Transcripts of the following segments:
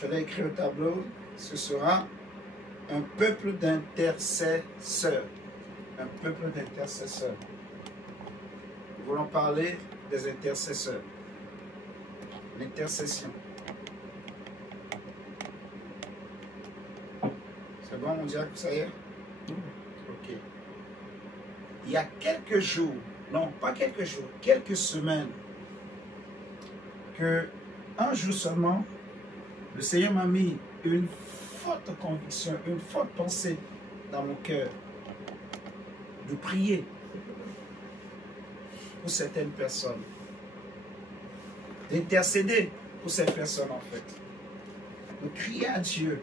je l'ai écrit au tableau, ce sera un peuple d'intercesseurs. Un peuple d'intercesseurs. Nous voulons parler des intercesseurs. L'intercession. C'est bon, on dirait que ça y est? Ok. Il y a quelques jours, non pas quelques jours, quelques semaines, que un jour seulement, le Seigneur m'a mis une forte conviction, une forte pensée dans mon cœur de prier pour certaines personnes, d'intercéder pour ces personnes en fait, de crier à Dieu,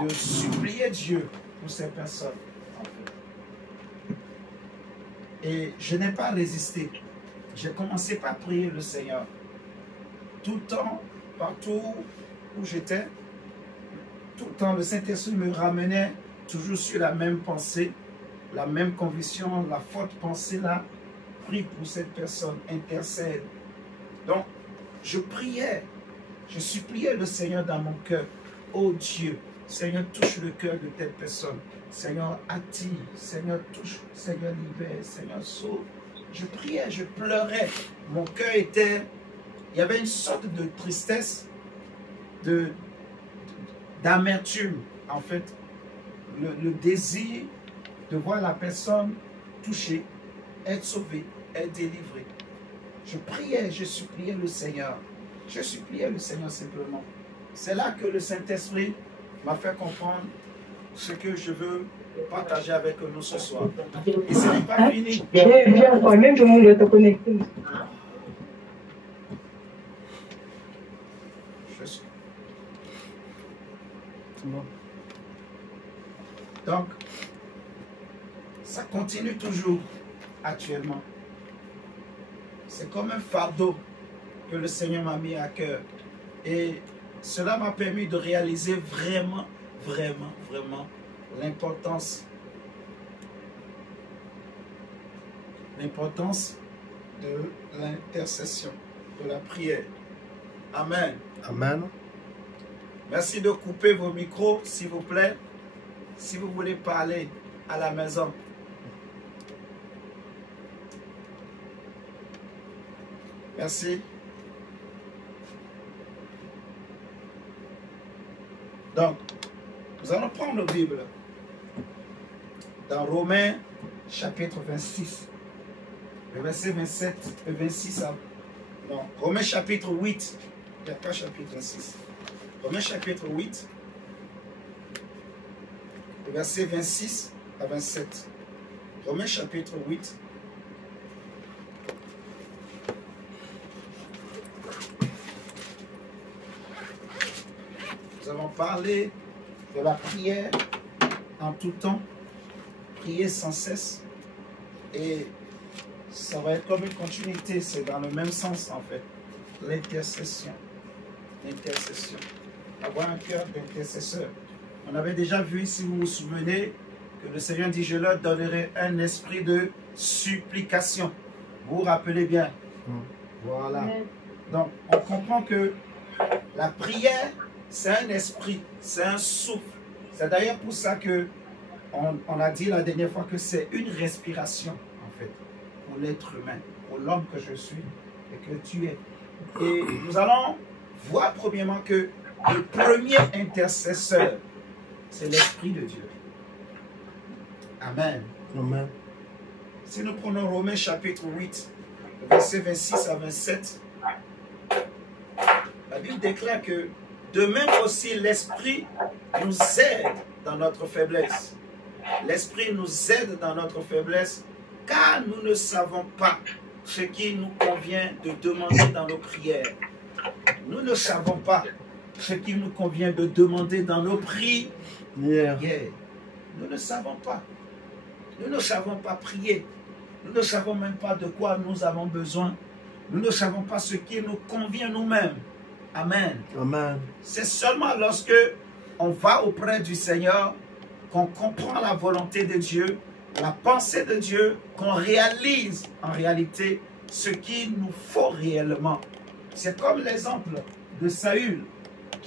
de supplier Dieu pour ces personnes en fait. Et je n'ai pas résisté. J'ai commencé par prier le Seigneur. Tout le temps, partout où j'étais, tout le temps, le Saint-Esprit me ramenait toujours sur la même pensée, la même conviction, la forte pensée là. Prie pour cette personne, intercède. Donc, je priais, je suppliais le Seigneur dans mon cœur. Oh Dieu, Seigneur, touche le cœur de telle personne. Seigneur, attire. Seigneur, touche. Seigneur, libère. Seigneur, sauve. Je priais, je pleurais. Mon cœur était... Il y avait une sorte de tristesse, d'amertume, en fait. Le désir de voir la personne touchée, être sauvée, être délivrée. Je priais, je suppliais le Seigneur. Je suppliais le Seigneur simplement. C'est là que le Saint-Esprit m'a fait comprendre ce que je veux partager avec nous ce soir. Et ce n'est pas fini. Donc, ça continue toujours actuellement. C'est comme un fardeau que le Seigneur m'a mis à cœur. Et cela m'a permis de réaliser vraiment l'importance de l'intercession, de la prière. Amen. Amen. Merci de couper vos micros, s'il vous plaît, si vous voulez parler à la maison. Merci. Donc, nous allons prendre nos Bibles dans Romains chapitre 26, le verset 27 et 26. Non, Romains chapitre 8, il n'y a pas chapitre 26. Romains chapitre 8, le verset 26 à 27. Romains chapitre 8. Nous avons parlé de la prière en tout temps, prier sans cesse, et ça va être comme une continuité, c'est dans le même sens en fait, l'intercession, avoir un cœur d'intercesseur. On avait déjà vu, si vous vous souvenez, que le Seigneur dit, je leur donnerai un esprit de supplication. Vous vous rappelez bien? Voilà. Donc, on comprend que la prière, c'est un esprit, c'est un souffle. C'est d'ailleurs pour ça que on a dit la dernière fois que c'est une respiration, en fait, pour l'être humain, pour l'homme que je suis et que tu es. Et nous allons voir premièrement que le premier intercesseur, c'est l'Esprit de Dieu. Amen. Amen. Si nous prenons Romains chapitre 8, versets 26 à 27, la Bible déclare que de même aussi l'Esprit nous aide dans notre faiblesse. L'Esprit nous aide dans notre faiblesse, car nous ne savons pas ce qui nous convient de demander dans nos prières. Nous ne savons pas ce qu'il nous convient de demander dans nos prières. Nous ne savons pas. Nous ne savons pas prier. Nous ne savons même pas de quoi nous avons besoin. Nous ne savons pas ce qui nous convient nous-mêmes. Amen. Amen. C'est seulement lorsque on va auprès du Seigneur qu'on comprend la volonté de Dieu, la pensée de Dieu, qu'on réalise en réalité ce qu'il nous faut réellement. C'est comme l'exemple de Saül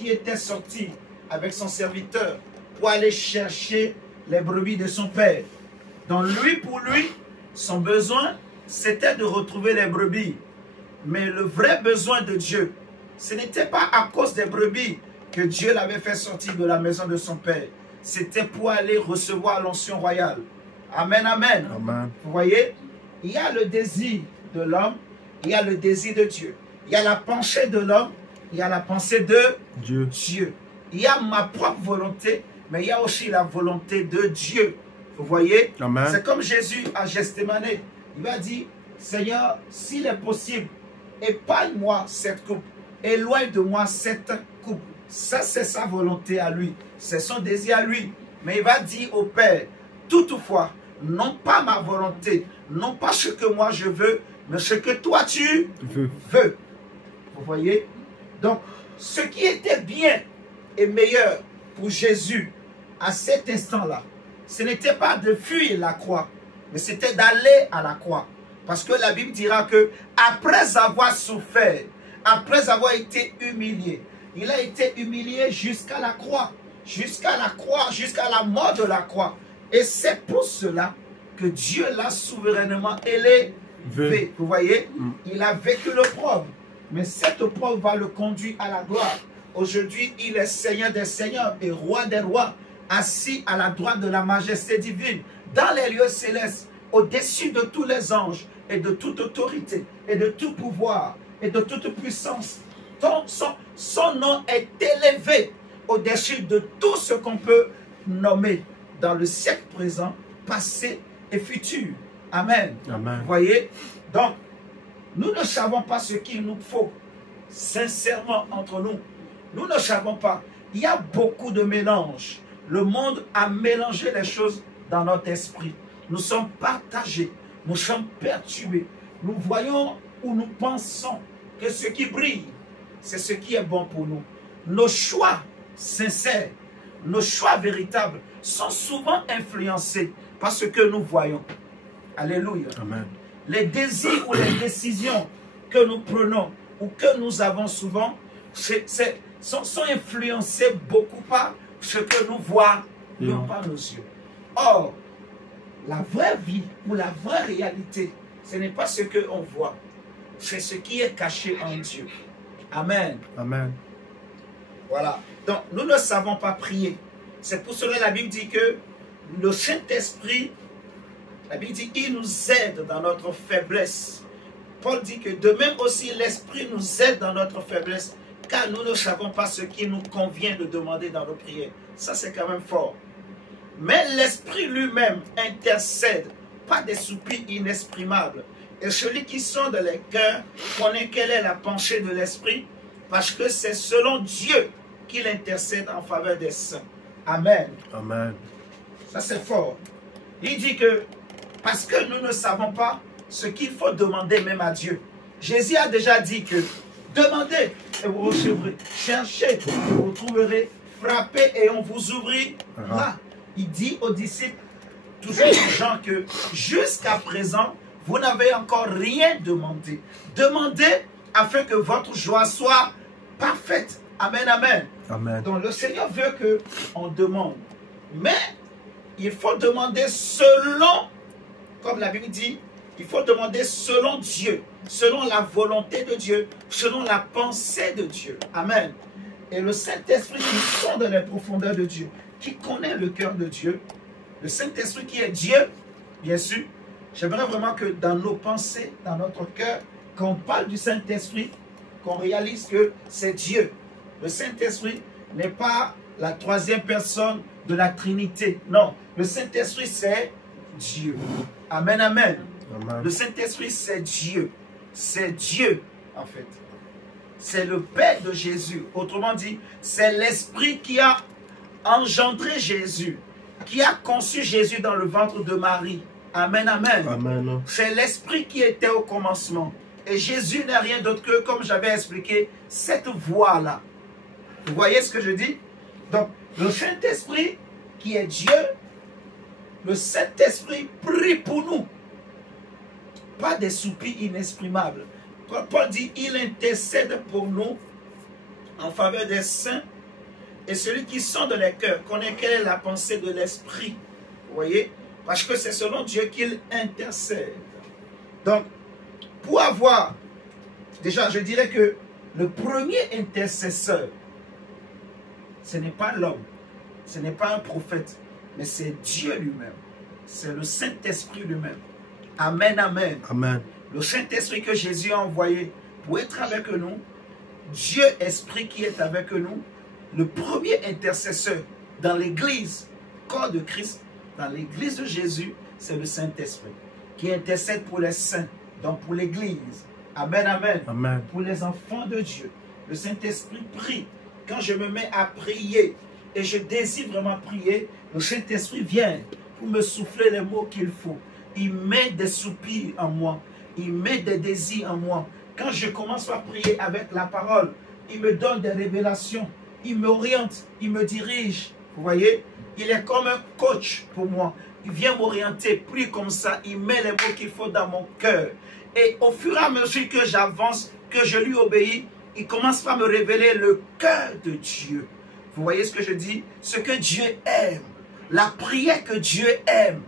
qui était sorti avec son serviteur pour aller chercher les brebis de son père. Donc pour lui, son besoin, c'était de retrouver les brebis. Mais le vrai besoin de Dieu, ce n'était pas à cause des brebis que Dieu l'avait fait sortir de la maison de son père. C'était pour aller recevoir l'onction royale. Amen, amen. Amen. Vous voyez, il y a le désir de l'homme, il y a le désir de Dieu. Il y a la pensée de l'homme, il y a la pensée de Dieu. Il y a ma propre volonté, mais il y a aussi la volonté de Dieu. Vous voyez? C'est comme Jésus à Gethsémane. Il va dire, Seigneur, s'il est possible, épargne-moi cette coupe. Éloigne de moi cette coupe. Ça, c'est sa volonté à lui. C'est son désir à lui. Mais il va dire au Père, toutefois, non pas ma volonté, non pas ce que moi je veux, mais ce que toi tu veux. Vous voyez? Donc, ce qui était bien et meilleur pour Jésus à cet instant-là, ce n'était pas de fuir la croix, mais c'était d'aller à la croix. Parce que la Bible dira que après avoir souffert, après avoir été humilié, il a été humilié jusqu'à la croix, jusqu'à la mort de la croix. Et c'est pour cela que Dieu l'a souverainement élevé. Vous voyez, il a vécu l'opprobre, mais cette opprobre va le conduire à la gloire. Aujourd'hui, il est Seigneur des seigneurs et Roi des rois, assis à la droite de la majesté divine, dans les lieux célestes, au-dessus de tous les anges et de toute autorité et de tout pouvoir et de toute puissance. Son nom est élevé au-dessus de tout ce qu'on peut nommer dans le siècle présent, passé et futur. Amen. Amen. Vous voyez? Donc, nous ne savons pas ce qu'il nous faut, sincèrement, entre nous. Nous ne savons pas. Il y a beaucoup de mélanges. Le monde a mélangé les choses dans notre esprit. Nous sommes partagés. Nous sommes perturbés. Nous voyons ou nous pensons que ce qui brille, c'est ce qui est bon pour nous. Nos choix sincères, nos choix véritables sont souvent influencés par ce que nous voyons. Alléluia. Amen. Les désirs ou les décisions que nous prenons ou que nous avons souvent sont influencés beaucoup par ce que nous voyons par nos yeux. Or, la vraie vie ou la vraie réalité, ce n'est pas ce qu'on voit, c'est ce qui est caché en Dieu. Amen. Amen. Voilà. Donc, nous ne savons pas prier. C'est pour cela que la Bible dit que le Saint-Esprit, la Bible dit qu'il nous aide dans notre faiblesse. Paul dit que de même aussi l'Esprit nous aide dans notre faiblesse, car nous ne savons pas ce qui nous convient de demander dans nos prières. Ça, c'est quand même fort. Mais l'Esprit lui-même intercède par des soupirs inexprimables. Et celui qui sonde les cœurs connaît quelle est la pensée de l'Esprit, parce que c'est selon Dieu qu'il intercède en faveur des saints. Amen. Amen. Ça, c'est fort. Il dit que parce que nous ne savons pas ce qu'il faut demander même à Dieu. Jésus a déjà dit que demandez et vous recevrez. Cherchez et vous trouverez. Frappez et on vous ouvrira. Il dit aux disciples, toujours aux gens, que jusqu'à présent, vous n'avez encore rien demandé. Demandez afin que votre joie soit parfaite. Amen, amen. Amen. Donc le Seigneur veut qu'on demande. Mais il faut demander selon, comme la Bible dit, il faut demander selon Dieu, selon la volonté de Dieu, selon la pensée de Dieu. Amen. Et le Saint-Esprit qui sonde les profondeurs de Dieu, qui connaît le cœur de Dieu, le Saint-Esprit qui est Dieu, bien sûr, j'aimerais vraiment que dans nos pensées, dans notre cœur, quand on parle du Saint-Esprit, qu'on réalise que c'est Dieu. Le Saint-Esprit n'est pas la troisième personne de la Trinité. Non, le Saint-Esprit c'est Dieu. Amen, amen. Amen. Le Saint-Esprit c'est Dieu. C'est Dieu en fait. C'est le Père de Jésus. Autrement dit, c'est l'Esprit qui a engendré Jésus, qui a conçu Jésus dans le ventre de Marie. Amen, amen. Amen. C'est l'Esprit qui était au commencement. Et Jésus n'est rien d'autre que, comme j'avais expliqué, cette voix-là. Vous voyez ce que je dis? Donc, le Saint-Esprit qui est Dieu, le Saint-Esprit prie pour nous. Pas des soupirs inexprimables. Quand Paul dit, il intercède pour nous en faveur des saints Et celui qui sonde les cœurs connaît quelle est la pensée de l'Esprit. Vous voyez? Parce que c'est selon Dieu qu'il intercède. Donc, pour avoir, déjà, je dirais que le premier intercesseur, ce n'est pas l'homme, ce n'est pas un prophète, mais c'est Dieu lui-même. C'est le Saint-Esprit lui-même. Amen, amen. Amen. Le Saint-Esprit que Jésus a envoyé pour être avec nous, Dieu Esprit qui est avec nous, le premier intercesseur dans l'Église, corps de Christ, dans l'Église de Jésus, c'est le Saint-Esprit qui intercède pour les saints, donc pour l'Église. Amen, amen. Amen. Pour les enfants de Dieu. Le Saint-Esprit prie. Quand je me mets à prier et je désire vraiment prier, le Saint-Esprit vient pour me souffler les mots qu'il faut. Il met des soupirs en moi. Il met des désirs en moi. Quand je commence à prier avec la parole, il me donne des révélations. Il m'oriente, il me dirige. Vous voyez? Il est comme un coach pour moi. Il vient m'orienter. Prie comme ça. Il met les mots qu'il faut dans mon cœur. Et au fur et à mesure que j'avance, que je lui obéis, il commence par me révéler le cœur de Dieu. Vous voyez ce que je dis? Ce que Dieu aime. La prière que Dieu aime.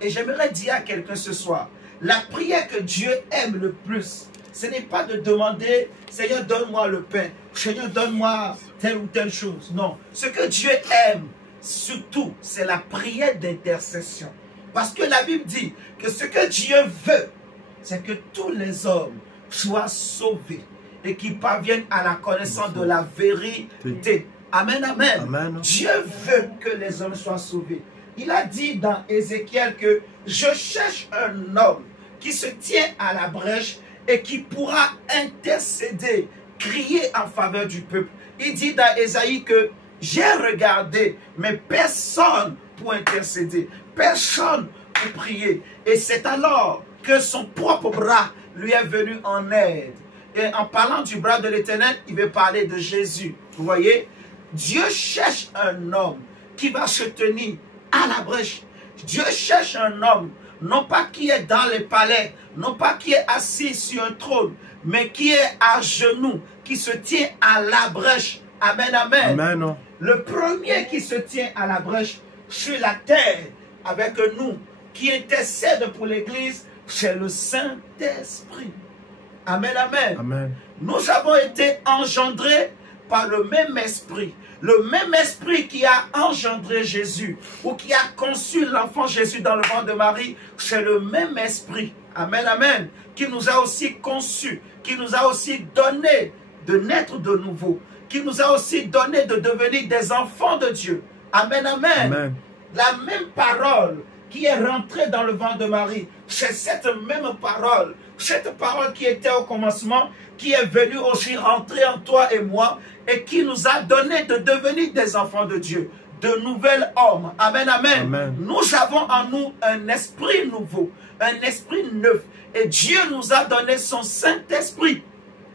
Et j'aimerais dire à quelqu'un ce soir, la prière que Dieu aime le plus, ce n'est pas de demander, Seigneur, donne-moi le pain. Seigneur, donne-moi telle ou telle chose. Non. Ce que Dieu aime, surtout, c'est la prière d'intercession. Parce que la Bible dit que ce que Dieu veut, c'est que tous les hommes soient sauvés et qu'ils parviennent à la connaissance de la vérité. Amen, amen. Amen. Dieu veut que les hommes soient sauvés. Il a dit dans Ézéchiel que je cherche un homme qui se tient à la brèche et qui pourra intercéder, crier en faveur du peuple. Il dit dans Ésaïe que j'ai regardé, mais personne pour intercéder, personne pour prier. Et c'est alors que son propre bras lui est venu en aide. Et en parlant du bras de l'Éternel, il veut parler de Jésus. Vous voyez? Dieu cherche un homme qui va se tenir à la brèche. Dieu cherche un homme, non pas qui est dans les palais, non pas qui est assis sur un trône, mais qui est à genoux, qui se tient à la brèche. Amen, amen. Amen. Le premier qui se tient à la brèche sur la terre avec nous, qui intercède pour l'Église, c'est le Saint-Esprit. Amen, amen. Amen. Nous avons été engendrés par le même esprit. Le même esprit qui a engendré Jésus ou qui a conçu l'enfant Jésus dans le ventre de Marie, c'est le même esprit. Amen, amen. Qui nous a aussi conçus, qui nous a aussi donné de naître de nouveau, qui nous a aussi donné de devenir des enfants de Dieu. Amen, amen. Amen. La même parole qui est rentrée dans le ventre de Marie, c'est cette même parole qui était au commencement, qui est venue aussi rentrer en toi et moi, et qui nous a donné de devenir des enfants de Dieu, de nouvelles hommes. Amen, amen. Amen. Nous avons en nous un esprit nouveau, un esprit neuf, et Dieu nous a donné son Saint-Esprit.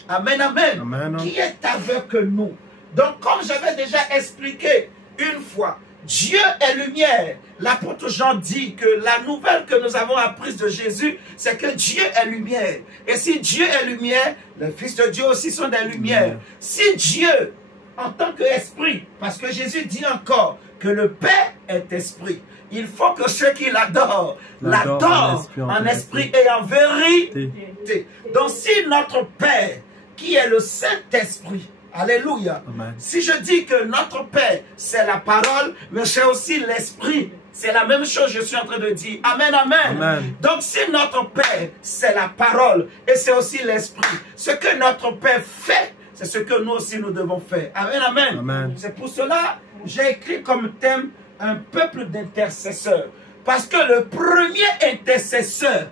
Amen, amen. Amen. Qui est avec nous. Donc, comme j'avais déjà expliqué une fois, Dieu est lumière. L'apôtre Jean dit que la nouvelle que nous avons apprise de Jésus, c'est que Dieu est lumière. Et si Dieu est lumière, les fils de Dieu aussi sont des lumières. Si Dieu, en tant qu'esprit, parce que Jésus dit encore que le Père est esprit, il faut que ceux qui l'adorent, l'adorent en esprit et en vérité. Donc si notre Père, qui est le Saint-Esprit, alléluia. Amen. Si je dis que notre Père, c'est la parole, mais c'est aussi l'esprit. C'est la même chose que je suis en train de dire. Amen, amen. Amen. Donc si notre Père, c'est la parole et c'est aussi l'esprit, ce que notre Père fait, c'est ce que nous aussi nous devons faire. Amen, amen. Amen. C'est pour cela que j'ai écrit comme thème un peuple d'intercesseurs. Parce que le premier intercesseur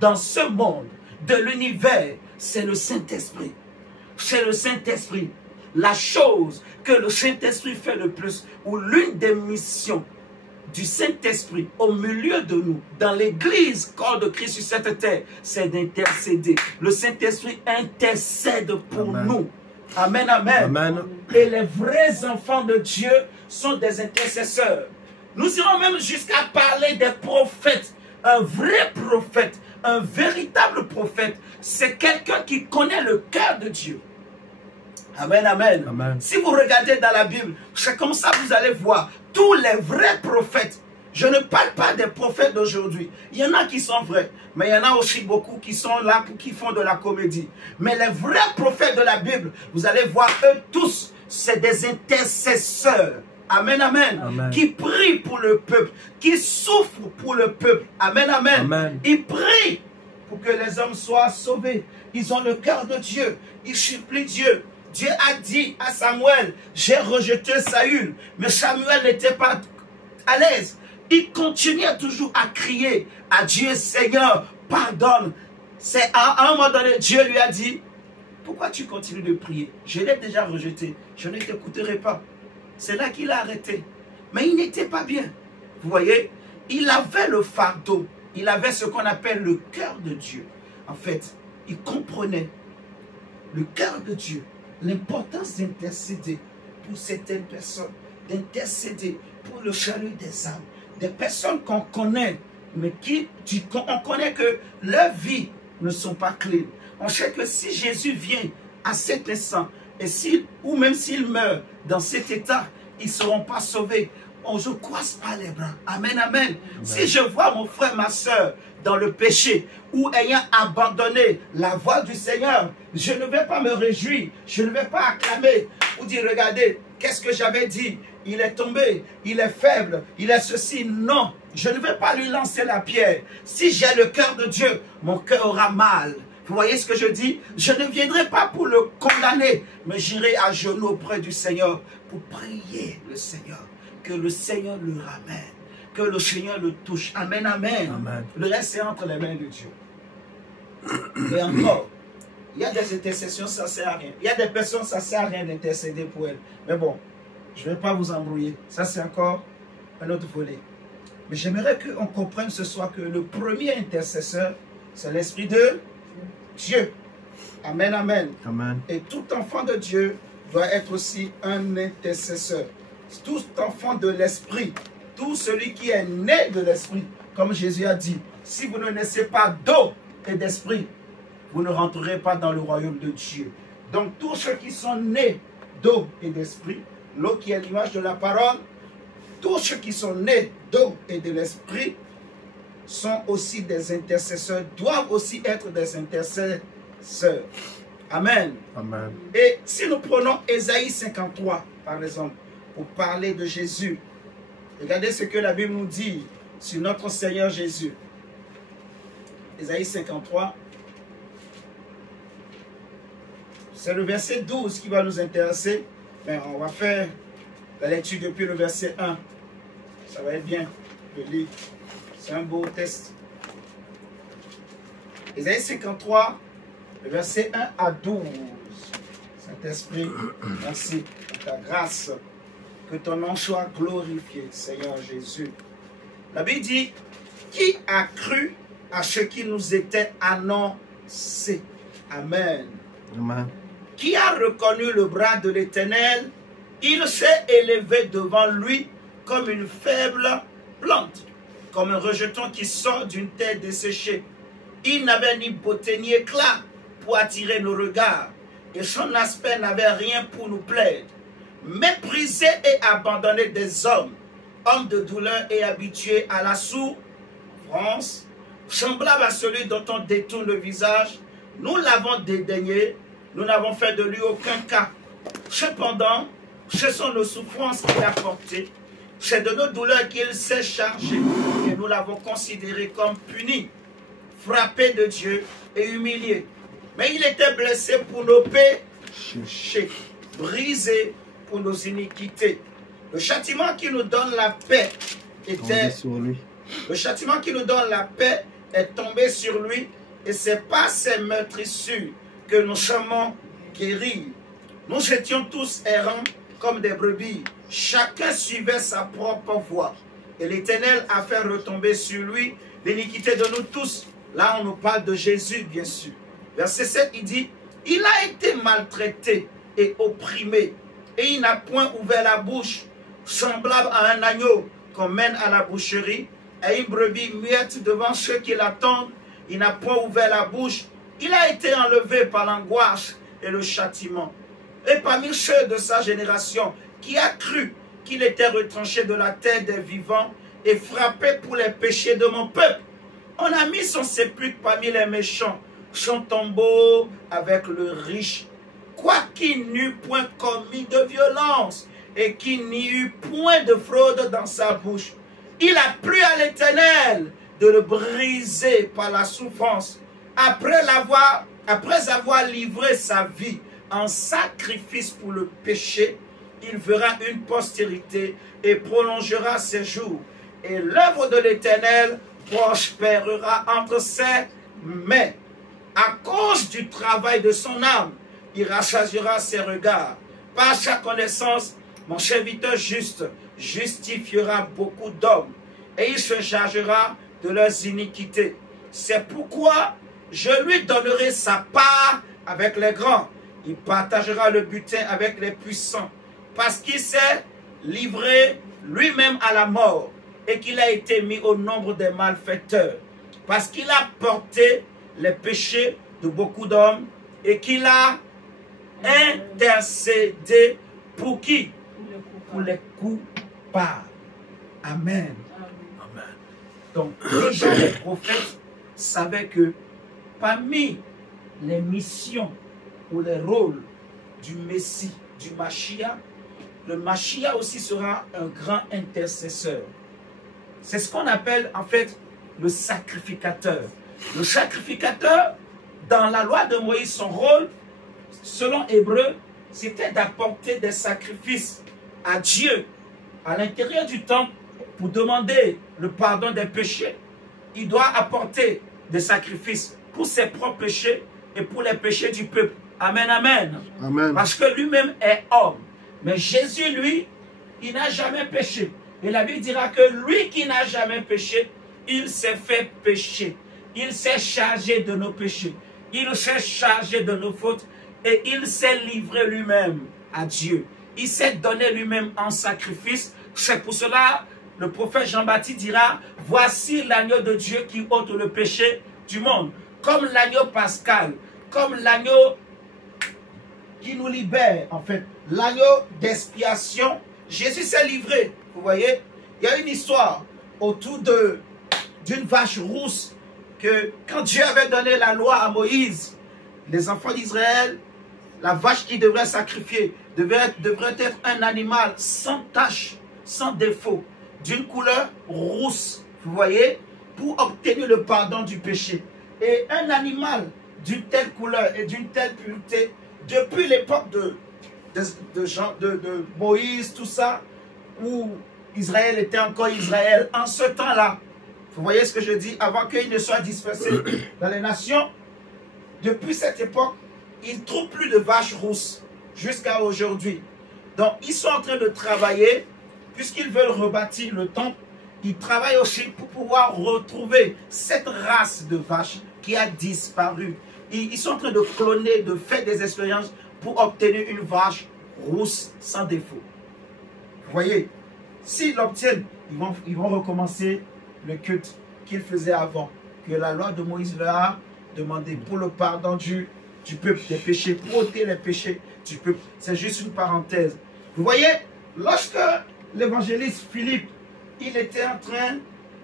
dans ce monde, de l'univers, c'est le Saint-Esprit. C'est le Saint-Esprit. La chose que le Saint-Esprit fait le plus, ou l'une des missions du Saint-Esprit au milieu de nous, dans l'Église, corps de Christ sur cette terre, c'est d'intercéder. Le Saint-Esprit intercède pour Amen. nous. Amen, amen. Amen. Et les vrais enfants de Dieu sont des intercesseurs. Nous irons même jusqu'à parler des prophètes. Un vrai prophète, un véritable prophète, c'est quelqu'un qui connaît le cœur de Dieu. Amen, amen. Amen. Si vous regardez dans la Bible, c'est comme ça que vous allez voir tous les vrais prophètes. Je ne parle pas des prophètes d'aujourd'hui. Il y en a qui sont vrais, mais il y en a aussi beaucoup qui sont là, qui font de la comédie. Mais les vrais prophètes de la Bible, vous allez voir, eux tous, c'est des intercesseurs. Amen, amen, amen. Qui prient pour le peuple, qui souffrent pour le peuple. Amen, amen. Amen. Ils prient pour que les hommes soient sauvés. Ils ont le cœur de Dieu. Ils supplient Dieu. Dieu a dit à Samuel, j'ai rejeté Saül. Mais Samuel n'était pas à l'aise. Il continuait toujours à crier à Dieu, Seigneur, pardonne. C'est à un moment donné, Dieu lui a dit, pourquoi tu continues de prier? Je l'ai déjà rejeté. Je ne t'écouterai pas. C'est là qu'il a arrêté. Mais il n'était pas bien. Vous voyez, il avait le fardeau. Il avait ce qu'on appelle le cœur de Dieu. En fait, il comprenait le cœur de Dieu. L'importance d'intercéder pour certaines personnes. D'intercéder pour le salut des âmes. Des personnes qu'on connaît, mais on connaît que leurs vies ne sont pas clean. On sait que si Jésus vient à cet instant, ou même s'il meurt dans cet état, ils ne seront pas sauvés. On ne croise pas les bras. Amen, amen, amen. Si je vois mon frère, ma soeur dans le péché ou ayant abandonné la voie du Seigneur, je ne vais pas me réjouir, je ne vais pas acclamer ou dire, regardez, qu'est-ce que j'avais dit? Il est tombé, il est faible, il est ceci. Non, je ne vais pas lui lancer la pierre. Si j'ai le cœur de Dieu, mon cœur aura mal. Vous voyez ce que je dis? Je ne viendrai pas pour le condamner, mais j'irai à genoux auprès du Seigneur pour prier le Seigneur. Que le Seigneur le ramène, que le Seigneur le touche. Amen, amen. Amen. Le reste, c'est entre les mains de Dieu. Et encore, il y a des intercessions, ça ne sert à rien. Il y a des personnes, ça ne sert à rien d'intercéder pour elles. Mais bon, je ne vais pas vous embrouiller. Ça, c'est encore un autre volet. Mais j'aimerais qu'on comprenne ce soir que le premier intercesseur, c'est l'Esprit de Dieu. Amen, amen. Amen. Et tout enfant de Dieu doit être aussi un intercesseur. Tout enfant de l'Esprit, tout celui qui est né de l'Esprit, comme Jésus a dit, si vous ne naissez pas d'eau et d'esprit, vous ne rentrerez pas dans le royaume de Dieu. Donc tous ceux qui sont nés d'eau et d'esprit, l'eau qui est l'image de la parole, tous ceux qui sont nés d'eau et de l'esprit sont aussi des intercesseurs, doivent aussi être des intercesseurs. Amen. Amen. Et si nous prenons Ésaïe 53, par exemple, pour parler de Jésus, regardez ce que la Bible nous dit sur notre Seigneur Jésus. Ésaïe 53, c'est le verset 12 qui va nous intéresser. Mais on va faire la lecture depuis le verset 1. Ça va être bien de lire. C'est un beau test. Ésaïe 53, le verset 1 à 12. Saint-Esprit, merci pour ta grâce. Que ton nom soit glorifié, Seigneur Jésus. La Bible dit, qui a cru à ce qui nous était annoncé? Amen. Amen. Qui a reconnu le bras de l'Éternel? Il s'est élevé devant lui comme une faible plante, comme un rejeton qui sort d'une terre desséchée. Il n'avait ni beauté ni éclat pour attirer nos regards, et son aspect n'avait rien pour nous plaire. Méprisé et abandonné des hommes, homme de douleur et habitué à la souffrance, semblable à celui dont on détourne le visage, nous l'avons dédaigné, nous n'avons fait de lui aucun cas. Cependant, ce sont nos souffrances qu'il a portées, c'est de nos douleurs qu'il s'est chargé, et nous l'avons considéré comme puni, frappé de Dieu et humilié. Mais il était blessé pour nos péchés, brisé pour nos iniquités. Le châtiment qui nous donne la paix était sur lui. Le châtiment qui nous donne la paix est tombé sur lui, et c'est par ses meurtrissures que nous sommes guéris. Nous étions tous errants comme des brebis, chacun suivait sa propre voie, et l'Éternel a fait retomber sur lui l'iniquité de nous tous. Là on nous parle de Jésus, bien sûr. Verset 7, il dit, il a été maltraité et opprimé, et il n'a point ouvert la bouche, semblable à un agneau qu'on mène à la boucherie, et une brebis muette devant ceux qui l'attendent. Il n'a point ouvert la bouche. Il a été enlevé par l'angoisse et le châtiment. et parmi ceux de sa génération, qui a cru qu'il était retranché de la terre des vivants et frappé pour les péchés de mon peuple. On a mis son sépulcre parmi les méchants, son tombeau avec le riche, quoiqu'il n'eût point commis de violence et qu'il n'y eut point de fraude dans sa bouche. Il a plu à l'Éternel de le briser par la souffrance. Après avoir livré sa vie en sacrifice pour le péché, il verra une postérité et prolongera ses jours. Et l'œuvre de l'Éternel prospérera entre ses mains. À cause du travail de son âme, il rassasiera ses regards. Par sa connaissance, mon serviteur juste justifiera beaucoup d'hommes et il se chargera de leurs iniquités. C'est pourquoi je lui donnerai sa part avec les grands. Il partagera le butin avec les puissants, parce qu'il s'est livré lui-même à la mort et qu'il a été mis au nombre des malfaiteurs, parce qu'il a porté les péchés de beaucoup d'hommes et qu'il a intercédé pour qui? Pour les coupables. Amen. Amen. Donc, déjà les prophètes savaient que parmi les missions ou les rôles du Messie, du Mashiach, le Mashiach aussi sera un grand intercesseur. C'est ce qu'on appelle en fait le sacrificateur. Le sacrificateur, dans la loi de Moïse, son rôle, selon Hébreu, c'était d'apporter des sacrifices à Dieu à l'intérieur du temple pour demander le pardon des péchés. Il doit apporter des sacrifices pour ses propres péchés et pour les péchés du peuple. Amen, amen. Amen. Parce que lui-même est homme. Mais Jésus, lui, il n'a jamais péché. Et la Bible dira que lui qui n'a jamais péché, il s'est fait pécher. Il s'est chargé de nos péchés. Il s'est chargé de nos fautes. Et il s'est livré lui-même à Dieu. Il s'est donné lui-même en sacrifice. C'est pour cela le prophète Jean-Baptiste dira: voici l'agneau de Dieu qui ôte le péché du monde. Comme l'agneau pascal, comme l'agneau qui nous libère, en fait, l'agneau d'expiation. Jésus s'est livré. Vous voyez, il y a une histoire autour d'une vache rousse que quand Dieu avait donné la loi à Moïse, les enfants d'Israël, la vache qui devrait sacrifier devrait être un animal sans tache, sans défaut, d'une couleur rousse, vous voyez, pour obtenir le pardon du péché. Et un animal d'une telle couleur et d'une telle pureté, depuis l'époque de Moïse, tout ça, où Israël était encore Israël, en ce temps-là, vous voyez ce que je dis, avant qu'il ne soit dispersé dans les nations, depuis cette époque, ils ne trouvent plus de vaches rousses jusqu'à aujourd'hui. Donc, ils sont en train de travailler, puisqu'ils veulent rebâtir le temple, ils travaillent aussi pour pouvoir retrouver cette race de vaches qui a disparu. Ils sont en train de cloner, de faire des expériences pour obtenir une vache rousse sans défaut. Vous voyez, s'ils l'obtiennent, ils vont recommencer le culte qu'ils faisaient avant, que la loi de Moïse leur a demandé pour le pardon du peuple, des péchés, pour ôter les péchés du peuple. C'est juste une parenthèse. Vous voyez, lorsque l'évangéliste Philippe, il était en train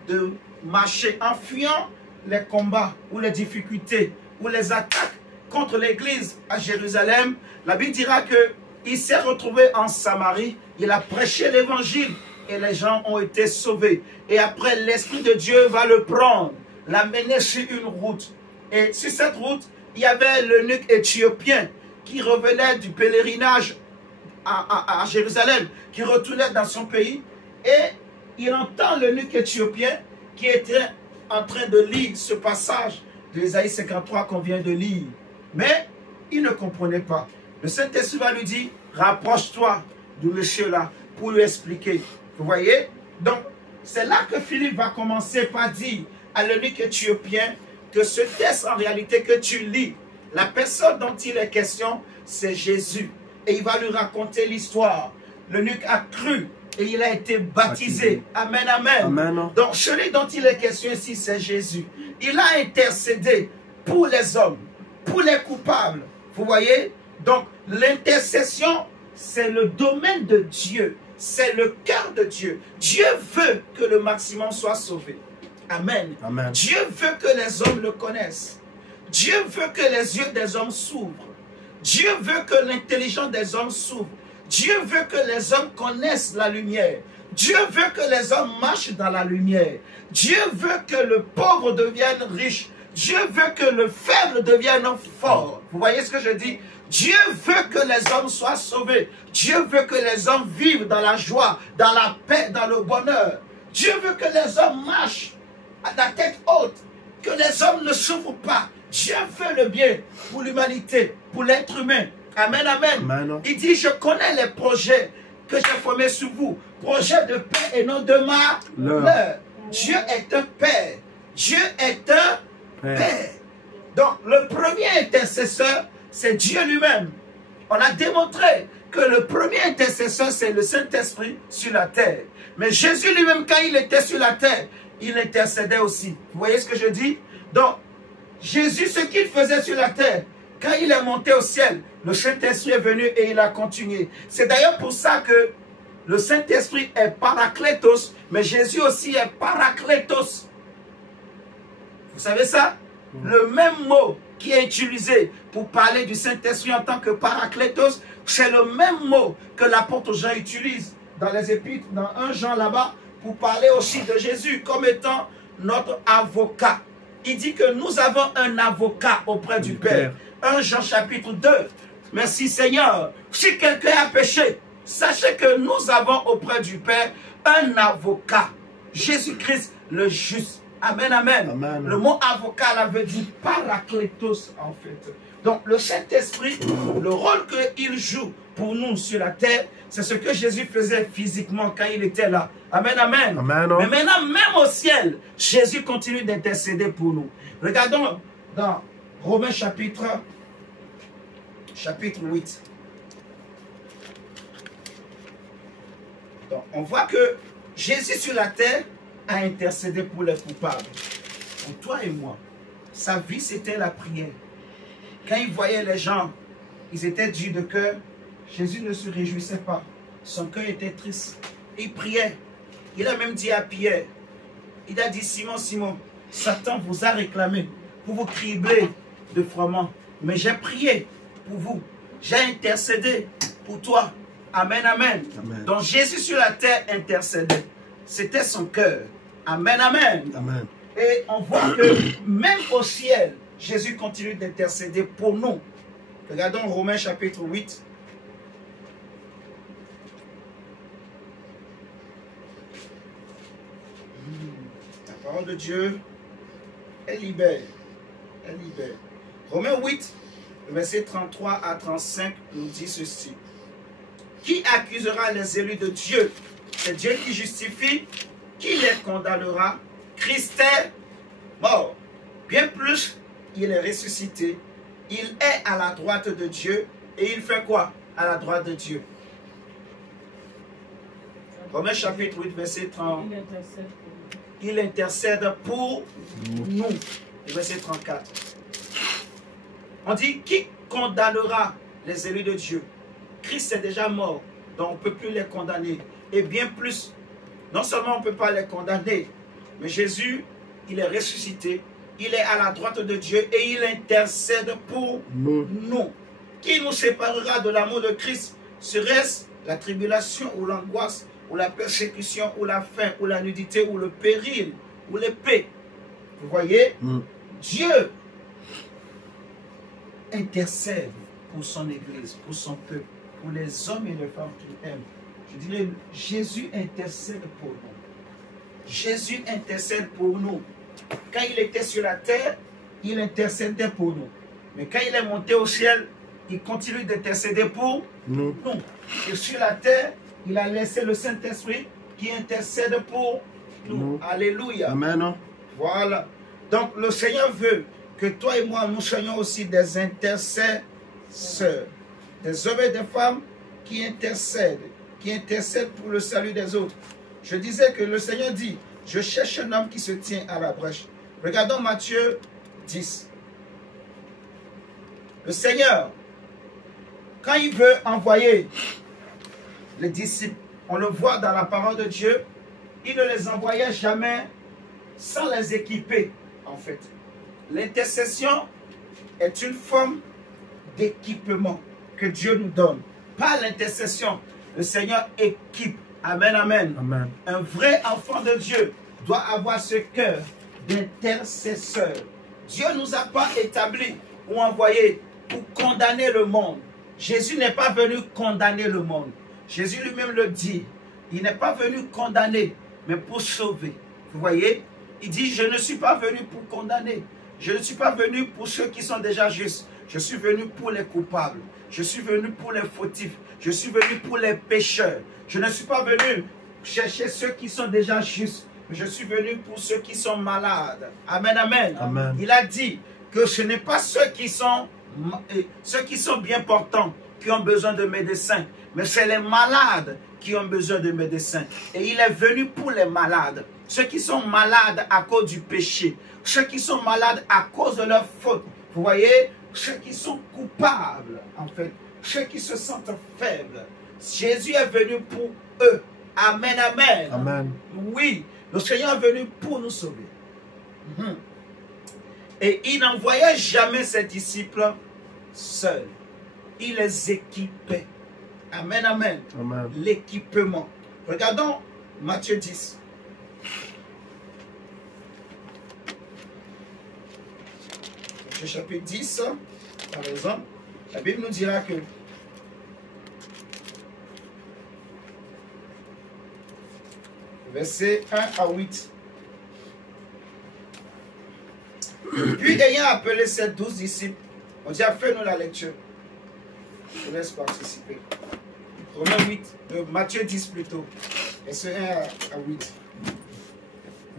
de marcher en fuyant les combats ou les difficultés ou les attaques contre l'église à Jérusalem, la Bible dira qu'il s'est retrouvé en Samarie, il a prêché l'évangile et les gens ont été sauvés. Et après, l'Esprit de Dieu va le prendre, l'amener sur une route. Et sur cette route, il y avait l'eunuque éthiopien qui revenait du pèlerinage à Jérusalem, qui retournait dans son pays. Et il entend l'eunuque éthiopien qui était en train de lire ce passage de Ésaïe 53 qu'on vient de lire. Mais il ne comprenait pas. Le Saint-Esprit va lui dire: rapproche-toi de monsieur-là pour lui expliquer. Vous voyez? Donc, c'est là que Philippe va commencer par dire à l'eunuque éthiopien que ce texte en réalité que tu lis, la personne dont il est question, c'est Jésus. Et il va lui raconter l'histoire. L'eunuque a cru et il a été baptisé. Amen, amen. Amen. Donc, celui dont il est question ici, c'est Jésus. Il a intercédé pour les hommes, pour les coupables. Vous voyez? Donc, l'intercession, c'est le domaine de Dieu. C'est le cœur de Dieu. Dieu veut que le maximum soit sauvé. Amen. Amen. Dieu veut que les hommes le connaissent. Dieu veut que les yeux des hommes s'ouvrent. Dieu veut que l'intelligence des hommes s'ouvre. Dieu veut que les hommes connaissent la lumière. Dieu veut que les hommes marchent dans la lumière. Dieu veut que le pauvre devienne riche. Dieu veut que le faible devienne fort. Vous voyez ce que je dis? Dieu veut que les hommes soient sauvés. Dieu veut que les hommes vivent dans la joie, dans la paix, dans le bonheur. Dieu veut que les hommes marchent à la tête haute, que les hommes ne souffrent pas. Dieu veut le bien pour l'humanité, pour l'être humain. Amen, amen. Amen. Il dit, je connais les projets que j'ai formés sur vous. Projets de paix et non de malheur. Dieu est un Père. Dieu est un Père. Donc, le premier intercesseur, c'est Dieu lui-même. On a démontré que le premier intercesseur, c'est le Saint-Esprit sur la terre. Mais Jésus lui-même, quand il était sur la terre, il intercédait aussi. Vous voyez ce que je dis? Donc, Jésus, ce qu'il faisait sur la terre, quand il est monté au ciel, le Saint-Esprit est venu et il a continué. C'est d'ailleurs pour ça que le Saint-Esprit est Parakletos, mais Jésus aussi est Parakletos. Vous savez ça? Le même mot qui est utilisé pour parler du Saint-Esprit en tant que Parakletos, c'est le même mot que l'apôtre Jean utilise dans les épîtres, dans 1 Jean là-bas, pour parler aussi de Jésus comme étant notre avocat. Il dit que nous avons un avocat auprès du Père. 1 Jean chapitre 2. Merci Seigneur. Si quelqu'un a péché, sachez que nous avons auprès du Père un avocat. Jésus-Christ le juste. Amen, amen. Amen. Le mot avocat là veut dire parakletos en fait. Donc le Saint-Esprit, le rôle qu'il joue pour nous sur la terre, c'est ce que Jésus faisait physiquement quand il était là. Amen, amen. Amen. Mais maintenant, même au ciel, Jésus continue d'intercéder pour nous. Regardons dans Romains chapitre 8. Donc, on voit que Jésus sur la terre a intercédé pour les coupables. Pour toi et moi. Sa vie, c'était la prière. Quand il voyait les gens, ils étaient durs de cœur. Jésus ne se réjouissait pas. Son cœur était triste. Il priait. Il a même dit à Pierre, il a dit, Simon, Simon, Satan vous a réclamé pour vous cribler de froment. Mais j'ai prié pour vous. J'ai intercédé pour toi. Amen, amen. Amen. Donc Jésus sur la terre intercédait. C'était son cœur. Amen, amen. Amen. Et on voit que même au ciel, Jésus continue d'intercéder pour nous. Regardons Romains chapitre 8. La parole de Dieu, elle libère. Elle libère. Romains 8, verset 33 à 35 nous dit ceci. Qui accusera les élus de Dieu? C'est Dieu qui justifie. Qui les condamnera? Christ est mort. Bien plus, il est ressuscité. Il est à la droite de Dieu. Et il fait quoi à la droite de Dieu? Romains chapitre 8, verset 30. Il intercède pour nous. Verset 34. On dit, qui condamnera les élus de Dieu? Christ est déjà mort, donc on ne peut plus les condamner. Et bien plus, non seulement on ne peut pas les condamner, mais Jésus, il est ressuscité, il est à la droite de Dieu et il intercède pour nous. Qui nous séparera de l'amour de Christ? Serait-ce la tribulation ou l'angoisse, ou la persécution, ou la faim, ou la nudité, ou le péril, ou l'épée? Vous voyez? Dieu intercède pour son Église, pour son peuple, pour les hommes et les femmes qu'il aime. Je dirais, Jésus intercède pour nous. Jésus intercède pour nous. Quand il était sur la terre, il intercédait pour nous. Mais quand il est monté au ciel, il continue d'intercéder pour nous. Et sur la terre, il a laissé le Saint-Esprit qui intercède pour nous. Alléluia. Amen. Voilà. Donc le Seigneur veut que toi et moi, nous soyons aussi des intercesseurs. Des hommes et des femmes qui intercèdent pour le salut des autres. Je disais que le Seigneur dit, je cherche un homme qui se tient à la brèche. Regardons Matthieu 10. Le Seigneur quand il veut envoyer les disciples, on le voit dans la parole de Dieu, il ne les envoyait jamais sans les équiper, en fait. L'intercession est une forme d'équipement que Dieu nous donne. Par l'intercession, le Seigneur équipe. Amen, amen. Amen. Un vrai enfant de Dieu doit avoir ce cœur d'intercesseur. Dieu ne nous a pas établis ou envoyés pour condamner le monde. Jésus n'est pas venu condamner le monde. Jésus lui-même le dit. Il n'est pas venu condamner, mais pour sauver. Vous voyez? Il dit, je ne suis pas venu pour condamner. Je ne suis pas venu pour ceux qui sont déjà justes. Je suis venu pour les coupables. Je suis venu pour les fautifs. Je suis venu pour les pécheurs. Je ne suis pas venu chercher ceux qui sont déjà justes. Je suis venu pour ceux qui sont malades. Amen, amen. Amen. Il a dit que ce n'est pas ceux qui sont bien portants qui ont besoin de médecins, mais c'est les malades qui ont besoin de médecins. Et il est venu pour les malades. Ceux qui sont malades à cause du péché. Ceux qui sont malades à cause de leur faute. Vous voyez, ceux qui sont coupables, en fait. Ceux qui se sentent faibles. Jésus est venu pour eux. Amen, amen. Amen. Oui, le Seigneur est venu pour nous sauver. Et il n'envoyait jamais ses disciples seuls. Il les équipait. Amen, amen. Amen. L'équipement. Regardons Matthieu 10. Matthieu chapitre 10, par exemple, la Bible nous dira que versets 1 à 8. Puis ayant appelé ses 12 disciples, on dit, fais-nous la lecture. Je vous laisse participer. Romains 8, Matthieu 10 plutôt, versets 1 à 8.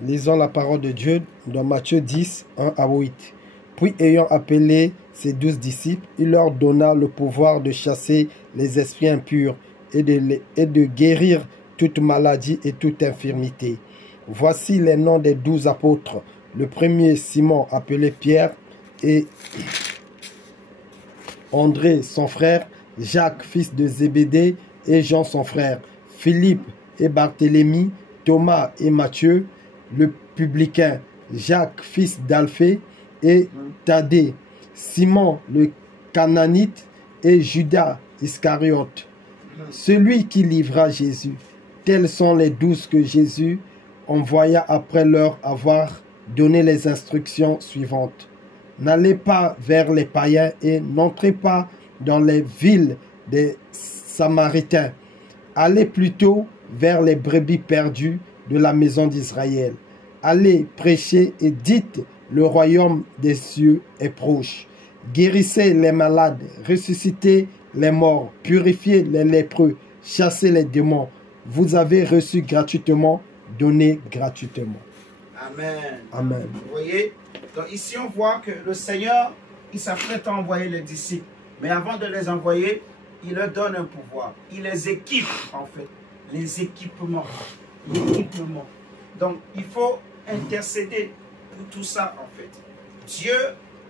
Lisons la parole de Dieu dans Matthieu 10, 1 à 8. Puis ayant appelé ses 12 disciples, il leur donna le pouvoir de chasser les esprits impurs et de guérir toute maladie et toute infirmité. Voici les noms des 12 apôtres. Le premier, Simon, appelé Pierre, et André, son frère, Jacques, fils de Zébédée, et Jean, son frère, Philippe et Barthélemy, Thomas et Matthieu, le publicain, Jacques, fils d'Alphée, et Thaddée, Simon, le Cananite, et Judas Iscariote, celui qui livra Jésus. Tels sont les 12 que Jésus envoya après leur avoir donné les instructions suivantes. N'allez pas vers les païens et n'entrez pas dans les villes des Samaritains. Allez plutôt vers les brebis perdues de la maison d'Israël. Allez prêcher et dites, le royaume des cieux est proche. Guérissez les malades, ressuscitez les morts, purifiez les lépreux, chassez les démons. Vous avez reçu gratuitement, donnez gratuitement. Amen. Amen. Vous voyez? Donc ici on voit que le Seigneur, il s'apprête à envoyer les disciples. Mais avant de les envoyer, il leur donne un pouvoir. Il les équipe en fait. Les équipements. L'équipement. Donc il faut intercéder pour tout ça en fait. Dieu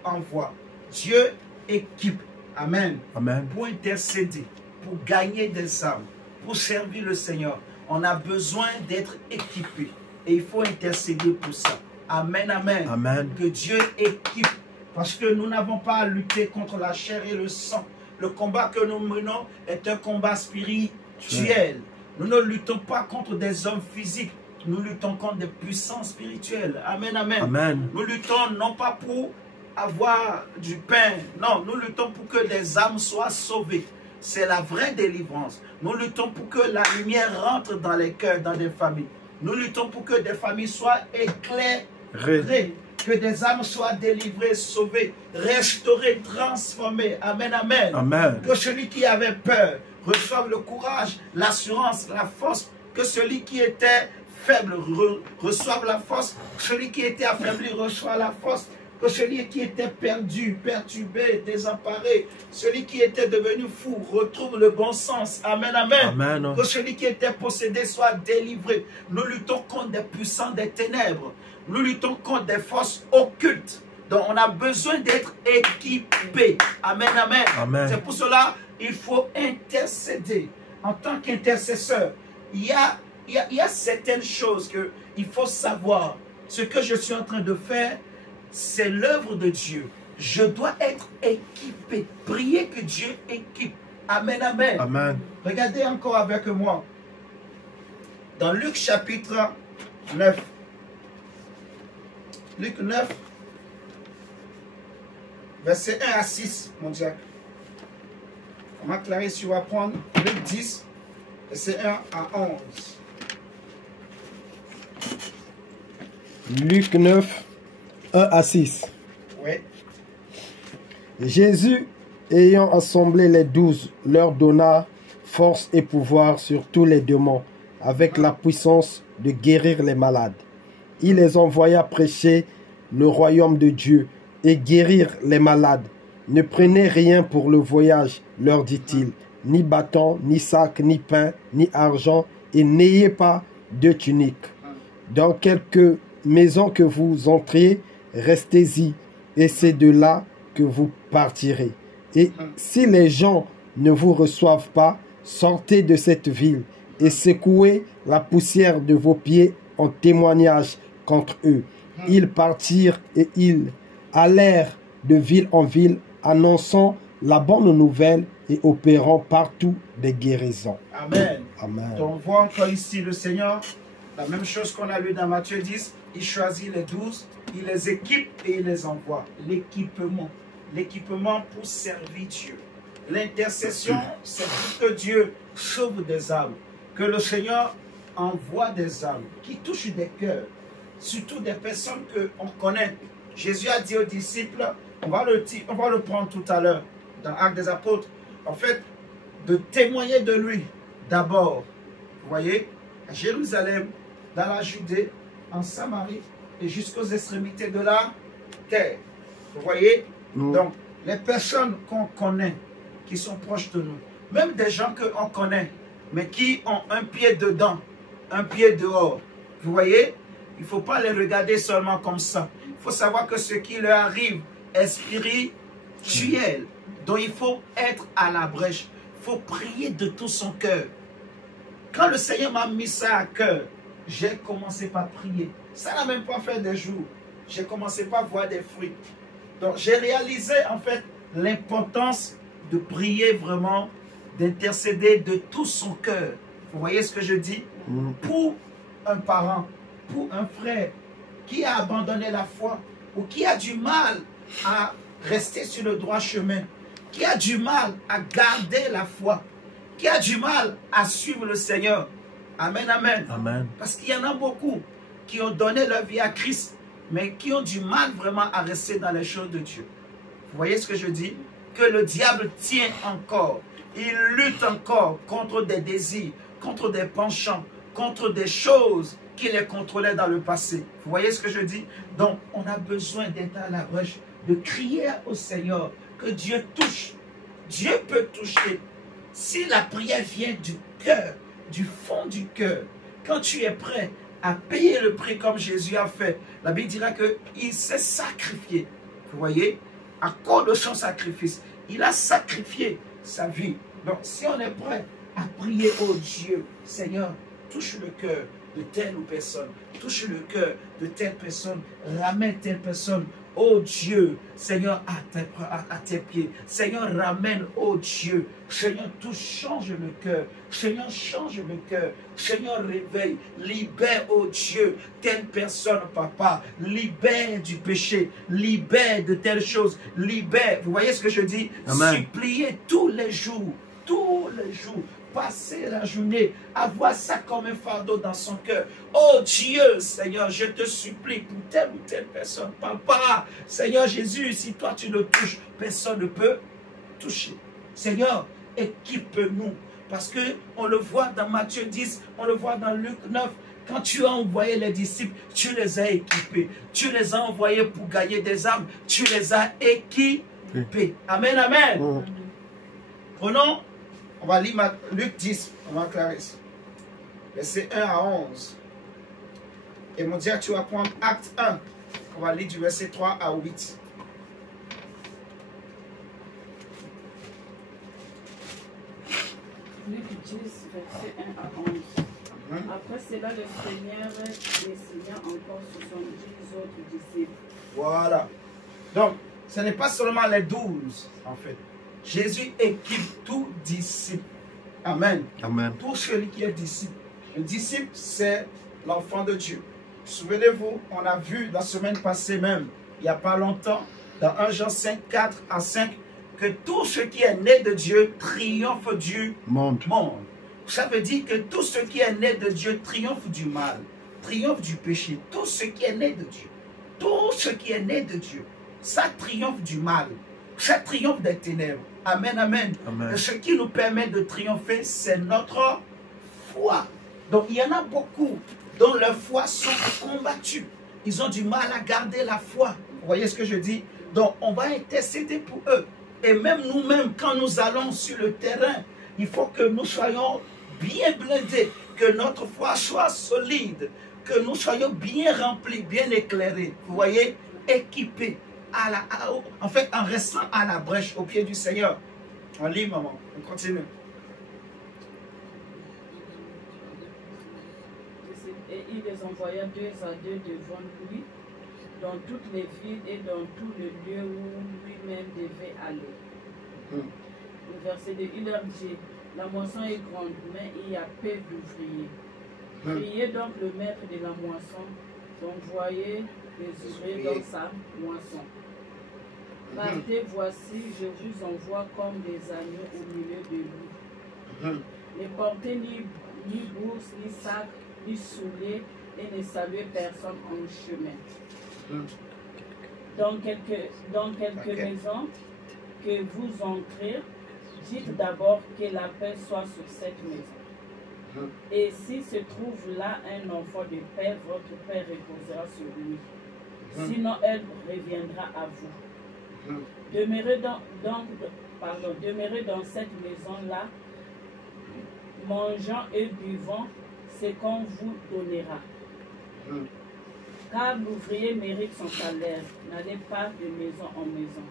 envoie. Dieu équipe. Amen. Amen. Pour intercéder, pour gagner des âmes, pour servir le Seigneur, on a besoin d'être équipé. Et il faut intercéder pour ça. Amen, amen. Amen. Que Dieu équipe. Parce que nous n'avons pas à lutter contre la chair et le sang. Le combat que nous menons est un combat spirituel. Nous ne luttons pas contre des hommes physiques. Nous luttons contre des puissances spirituelles. Amen, amen. Amen. Nous luttons non pas pour avoir du pain. Non, nous luttons pour que des âmes soient sauvées. C'est la vraie délivrance. Nous luttons pour que la lumière rentre dans les cœurs, dans des familles. Nous luttons pour que des familles soient éclairées. Que des âmes soient délivrées, sauvées, restaurées, transformées. Amen, amen. Amen. Que celui qui avait peur reçoive le courage, l'assurance, la force. Que celui qui était faible reçoive la force. Celui qui était affaibli reçoive la force. Que celui qui était perdu, perturbé, désemparé, celui qui était devenu fou retrouve le bon sens. Amen, amen. Amen. Que celui qui était possédé soit délivré. Nous luttons contre des puissants des ténèbres. Nous luttons contre des forces occultes. Donc on a besoin d'être équipé. Amen, amen. Amen. C'est pour cela il faut intercéder. En tant qu'intercesseur, il y a certaines choses qu'il faut savoir. Ce que je suis en train de faire, c'est l'œuvre de Dieu. Je dois être équipé. Priez que Dieu équipe. Amen, amen. Amen. Regardez encore avec moi. Dans Luc chapitre 9. Luc 9, verset 1 à 6, mon Dieu. Ma Clarisse, tu vas prendre Luc 10, verset 1 à 11. Luc 9, 1 à 6. Oui. Jésus, ayant assemblé les 12, leur donna force et pouvoir sur tous les démons, avec la puissance de guérir les malades. Il les envoya prêcher le royaume de Dieu et guérir les malades. Ne prenez rien pour le voyage, leur dit-il, ni bâton, ni sac, ni pain, ni argent, et n'ayez pas de tunique. Dans quelque maison que vous entriez, restez-y, et c'est de là que vous partirez. Et si les gens ne vous reçoivent pas, sortez de cette ville et secouez la poussière de vos pieds en témoignage contre eux. Ils partirent et ils allèrent de ville en ville, annonçant la bonne nouvelle et opérant partout des guérisons. Amen. Amen. Donc on voit encore ici le Seigneur, la même chose qu'on a lu dans Matthieu 10, il choisit les 12, il les équipe et il les envoie. L'équipement. L'équipement pour servir Dieu. L'intercession, c'est pour que Dieu sauve des âmes, que le Seigneur envoie des âmes qui touchent des cœurs, surtout des personnes qu'on connaît. Jésus a dit aux disciples, on va le prendre tout à l'heure, dans Actes des Apôtres, en fait, de témoigner de lui d'abord, vous voyez, à Jérusalem, dans la Judée, en Samarie et jusqu'aux extrémités de la terre. Vous voyez? Donc, les personnes qu'on connaît, qui sont proches de nous, même des gens qu'on connaît, mais qui ont un pied dedans, un pied dehors. Vous voyez? Il ne faut pas les regarder seulement comme ça. Il faut savoir que ce qui leur arrive est spirituel. Donc il faut être à la brèche. Il faut prier de tout son cœur. Quand le Seigneur m'a mis ça à cœur, j'ai commencé par prier. Ça n'a même pas fait des jours. J'ai commencé par voir des fruits. Donc j'ai réalisé en fait l'importance de prier vraiment, d'intercéder de tout son cœur. Vous voyez ce que je dis? Pour un parent, pour un frère qui a abandonné la foi ou qui a du mal à rester sur le droit chemin, qui a du mal à garder la foi, qui a du mal à suivre le Seigneur. Amen, amen. Amen. Parce qu'il y en a beaucoup qui ont donné leur vie à Christ, mais qui ont du mal vraiment à rester dans les choses de Dieu. Vous voyez ce que je dis? Que le diable tient encore. Il lutte encore contre des désirs, contre des penchants, contre des choses qui les contrôlaient dans le passé. Vous voyez ce que je dis? Donc, on a besoin d'être à la brèche, de crier au Seigneur que Dieu touche. Dieu peut toucher. Si la prière vient du cœur, du fond du cœur, quand tu es prêt à payer le prix comme Jésus a fait, la Bible dira qu'il s'est sacrifié. Vous voyez? À cause de son sacrifice, il a sacrifié sa vie. Donc, si on est prêt à prier au Dieu, Seigneur, touche le cœur de telle ou personne, touche le cœur de telle personne, ramène telle personne, oh Dieu, Seigneur, à tes pieds. Seigneur, ramène, oh Dieu. Seigneur, touche, change le cœur. Seigneur, change le cœur. Seigneur, réveille, libère, oh Dieu, telle personne, papa. Libère du péché, libère de telles choses, libère. Vous voyez ce que je dis? Amen. Suppliez tous les jours, passer la journée, avoir ça comme un fardeau dans son cœur. Oh Dieu, Seigneur, je te supplie pour telle ou telle personne. Papa, Seigneur Jésus, si toi tu le touches, personne ne peut toucher. Seigneur, équipe-nous. Parce que on le voit dans Matthieu 10, on le voit dans Luc 9. Quand tu as envoyé les disciples, tu les as équipés. Tu les as envoyés pour gagner des âmes. Tu les as équipés. Amen, amen. Prenons. On va lire Luc 10, on va Clarisse. Verset 1 à 11. Et mon Dieu, tu vas prendre Acte 1. On va lire du verset 3 à 8. 10, verset 1 à 11. Après cela, le Seigneur désigna encore 70 autres disciples. Voilà. Donc, ce n'est pas seulement les 12, en fait. Jésus équipe tout disciple. Amen. Amen. Tout celui qui est disciple. Le disciple, c'est l'enfant de Dieu. Souvenez-vous, on a vu la semaine passée même, il n'y a pas longtemps, dans 1 Jean 5, 4 à 5, que tout ce qui est né de Dieu triomphe du monde. Ça veut dire que tout ce qui est né de Dieu triomphe du mal, triomphe du péché. Tout ce qui est né de Dieu, tout ce qui est né de Dieu, ça triomphe du mal, ça triomphe des ténèbres. Amen, amen. Amen. Et ce qui nous permet de triompher, c'est notre foi. Donc il y en a beaucoup dont leur foi sont combattues. Ils ont du mal à garder la foi. Vous voyez ce que je dis? Donc on va intercéder pour eux. Et même nous-mêmes, quand nous allons sur le terrain, il faut que nous soyons bien blindés, que notre foi soit solide, que nous soyons bien remplis, bien éclairés. Vous voyez, équipés, en fait, en restant à la brèche au pied du Seigneur. On lit, maman, on continue. Et il les envoya 2 à 2 devant lui, dans toutes les villes et dans tout le lieu où lui-même devait aller. Le verset 2, il leur dit, la moisson est grande, mais il y a peu d'ouvriers. Priez donc le maître de la moisson, d'envoyer les ouvriers dans sa moisson. Partez, voici, je vous envoie comme des agneaux au milieu de lui. Ne portez ni bourse, ni sac, ni souliers, et ne saluez personne en chemin. Dans quelques maisons que vous entrez, dites d'abord que la paix soit sur cette maison. Et s'il se trouve là un enfant de paix, votre paix reposera sur lui. Sinon, elle reviendra à vous. Demeurez dans cette maison-là, mangeant et buvant ce qu'on vous donnera. Car l'ouvrier mérite son salaire. N'allez pas de maison en maison.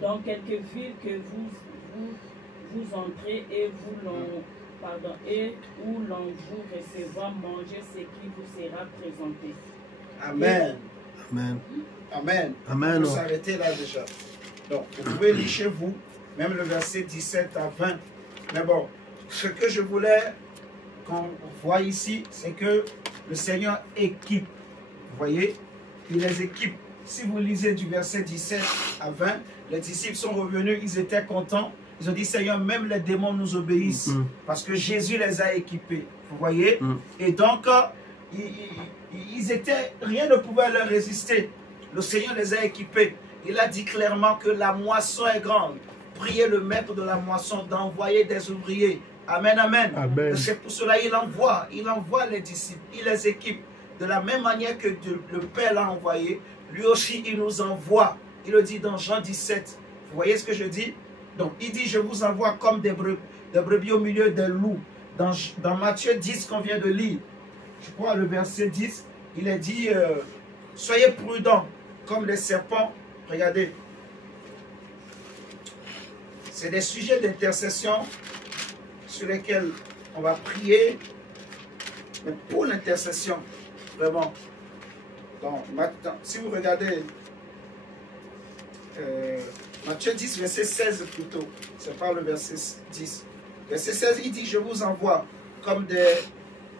Dans quelques villes que vous entrez et où l'on vous recevra, mangez ce qui vous sera présenté. Amen. Amen. Amen. Amen. Vous s'arrêtez là déjà. Donc, vous pouvez lire chez vous, même le verset 17 à 20. Mais bon, ce que je voulais qu'on voit ici, c'est que le Seigneur équipe. Vous voyez, il les équipe. Si vous lisez du verset 17 à 20, les disciples sont revenus, ils étaient contents. Ils ont dit, Seigneur, même les démons nous obéissent. Parce que Jésus les a équipés. Vous voyez? Et donc, rien ne pouvait leur résister. Le Seigneur les a équipés. Il a dit clairement que la moisson est grande. Priez le maître de la moisson d'envoyer des ouvriers. Amen, amen. C'est pour cela qu'il envoie les disciples, il les équipe. De la même manière que le Père l'a envoyé, lui aussi il nous envoie. Il le dit dans Jean 17. Vous voyez ce que je dis? Donc il dit, je vous envoie comme des brebis au milieu des loups. Dans Matthieu 10 qu'on vient de lire, je crois le verset 10, il est dit, soyez prudents comme les serpents. Regardez, c'est des sujets d'intercession sur lesquels on va prier, mais pour l'intercession, vraiment. Donc, si vous regardez Matthieu 10, verset 16 plutôt, c'est pas le verset 10. Verset 16, il dit, je vous envoie comme des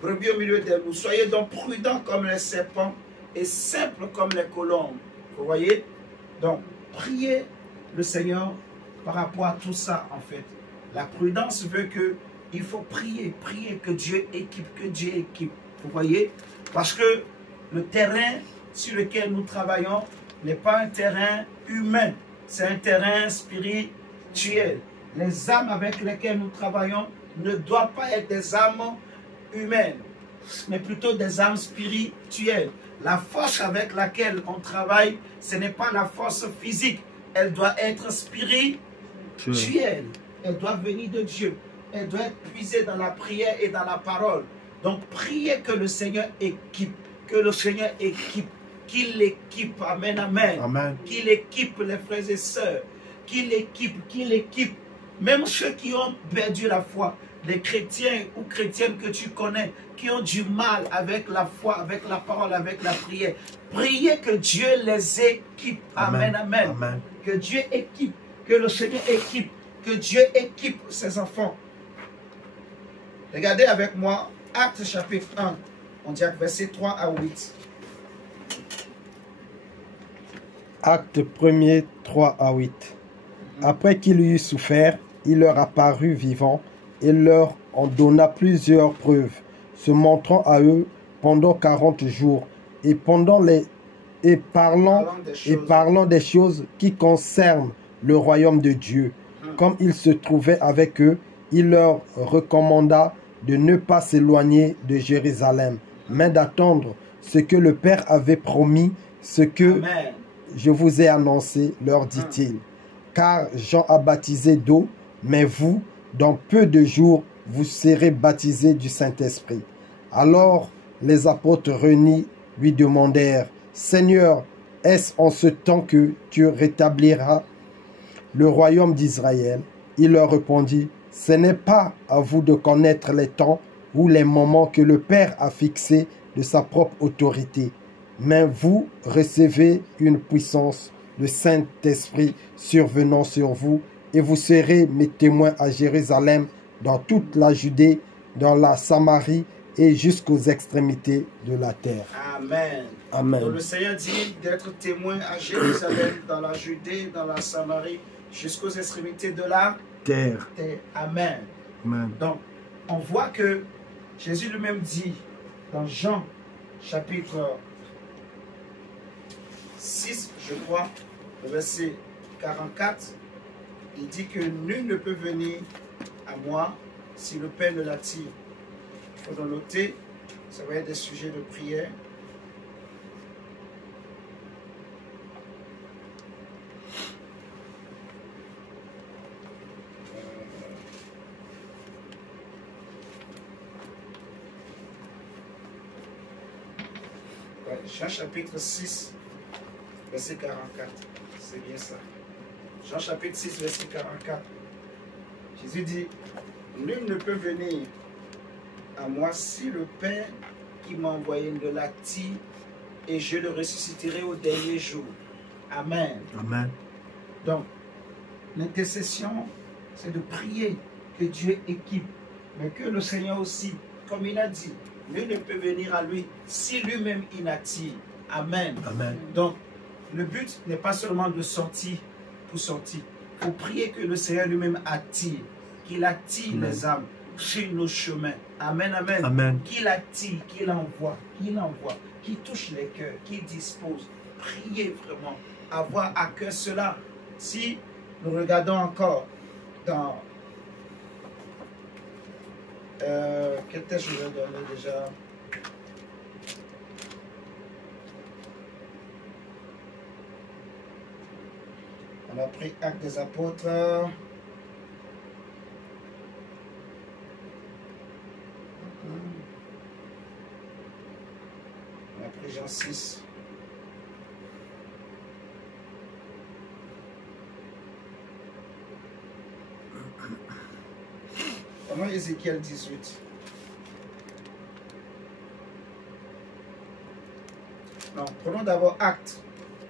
brebis au milieu des loups. Soyez donc prudents comme les serpents et simples comme les colombes. Vous voyez? Donc, priez le Seigneur par rapport à tout ça, en fait. La prudence veut que il faut prier que Dieu équipe, Vous voyez? Parce que le terrain sur lequel nous travaillons n'est pas un terrain humain, c'est un terrain spirituel. Les âmes avec lesquelles nous travaillons ne doivent pas être des âmes humaines, mais plutôt des âmes spirituelles. La force avec laquelle on travaille, ce n'est pas la force physique, elle doit être spirituelle. Elle doit venir de Dieu. Elle doit être puisée dans la prière et dans la parole. Donc, priez que le Seigneur équipe. Que le Seigneur équipe. Qu'il équipe. Amen, amen. Amen. Qu'il équipe les frères et sœurs. Qu'il équipe. Même ceux qui ont perdu la foi. les chrétiens ou chrétiennes que tu connais, qui ont du mal avec la foi, avec la parole, avec la prière, priez que Dieu les équipe. Amen, amen. Amen. Que Dieu équipe, que le Seigneur équipe, que Dieu équipe ses enfants. Regardez avec moi, Actes chapitre 1, on dit versets 3 à 8. Acte 1er, 3 à 8. Après qu'il eut souffert, il leur apparut vivant et leur en donna plusieurs preuves, se montrant à eux pendant 40 jours et parlant des choses qui concernent le royaume de Dieu. Comme il se trouvait avec eux, il leur recommanda de ne pas s'éloigner de Jérusalem, mais d'attendre ce que le Père avait promis, ce que Amen. je vous ai annoncé, leur dit-il. Car Jean a baptisé d'eau, mais vous, dans peu de jours, vous serez baptisés du Saint-Esprit. Alors les apôtres réunis lui demandèrent, Seigneur, est-ce en ce temps que tu rétabliras le royaume d'Israël? Il leur répondit, ce n'est pas à vous de connaître les temps ou les moments que le Père a fixés de sa propre autorité, mais vous recevez une puissance, le Saint-Esprit survenant sur vous, et vous serez mes témoins à Jérusalem, dans toute la Judée, dans la Samarie et jusqu'aux extrémités de la terre. Amen. Amen. Donc le Seigneur dit d'être témoin à Jérusalem, dans la Judée, dans la Samarie, jusqu'aux extrémités de la Terre. terre. Amen. Amen. Donc, on voit que Jésus lui-même dit dans Jean chapitre 6, je crois, le verset 44, il dit que nul ne peut venir à moi si le Père ne l'attire. Il faut le noter, ça va être des sujets de prière. Jean chapitre 6, verset 44. C'est bien ça. Jean chapitre 6, verset 44. Jésus dit, nul ne peut venir à moi si le Père qui m'a envoyé ne l'attire, et je le ressusciterai au dernier jour. Amen. Amen. Donc, l'intercession, c'est de prier que Dieu équipe, mais que le Seigneur aussi, comme il a dit, nul ne peut venir à lui si lui-même il attire. Amen. Amen. Donc, le but n'est pas seulement de sortir pour sortir. Il faut prier que le Seigneur lui-même attire, qu'il attire Amen. les âmes sur nos chemins. Amen, amen. Amen. Qu'il attire, qu'il envoie, qu'il touche les cœurs, qu'il dispose. Priez vraiment, avoir à cœur cela. Si nous regardons encore dans... quel texte je vais donner déjà? On a pris Actes des Apôtres. On a pris Jean 6. Prenons Ézéchiel 18. Non, prenons d'abord Actes.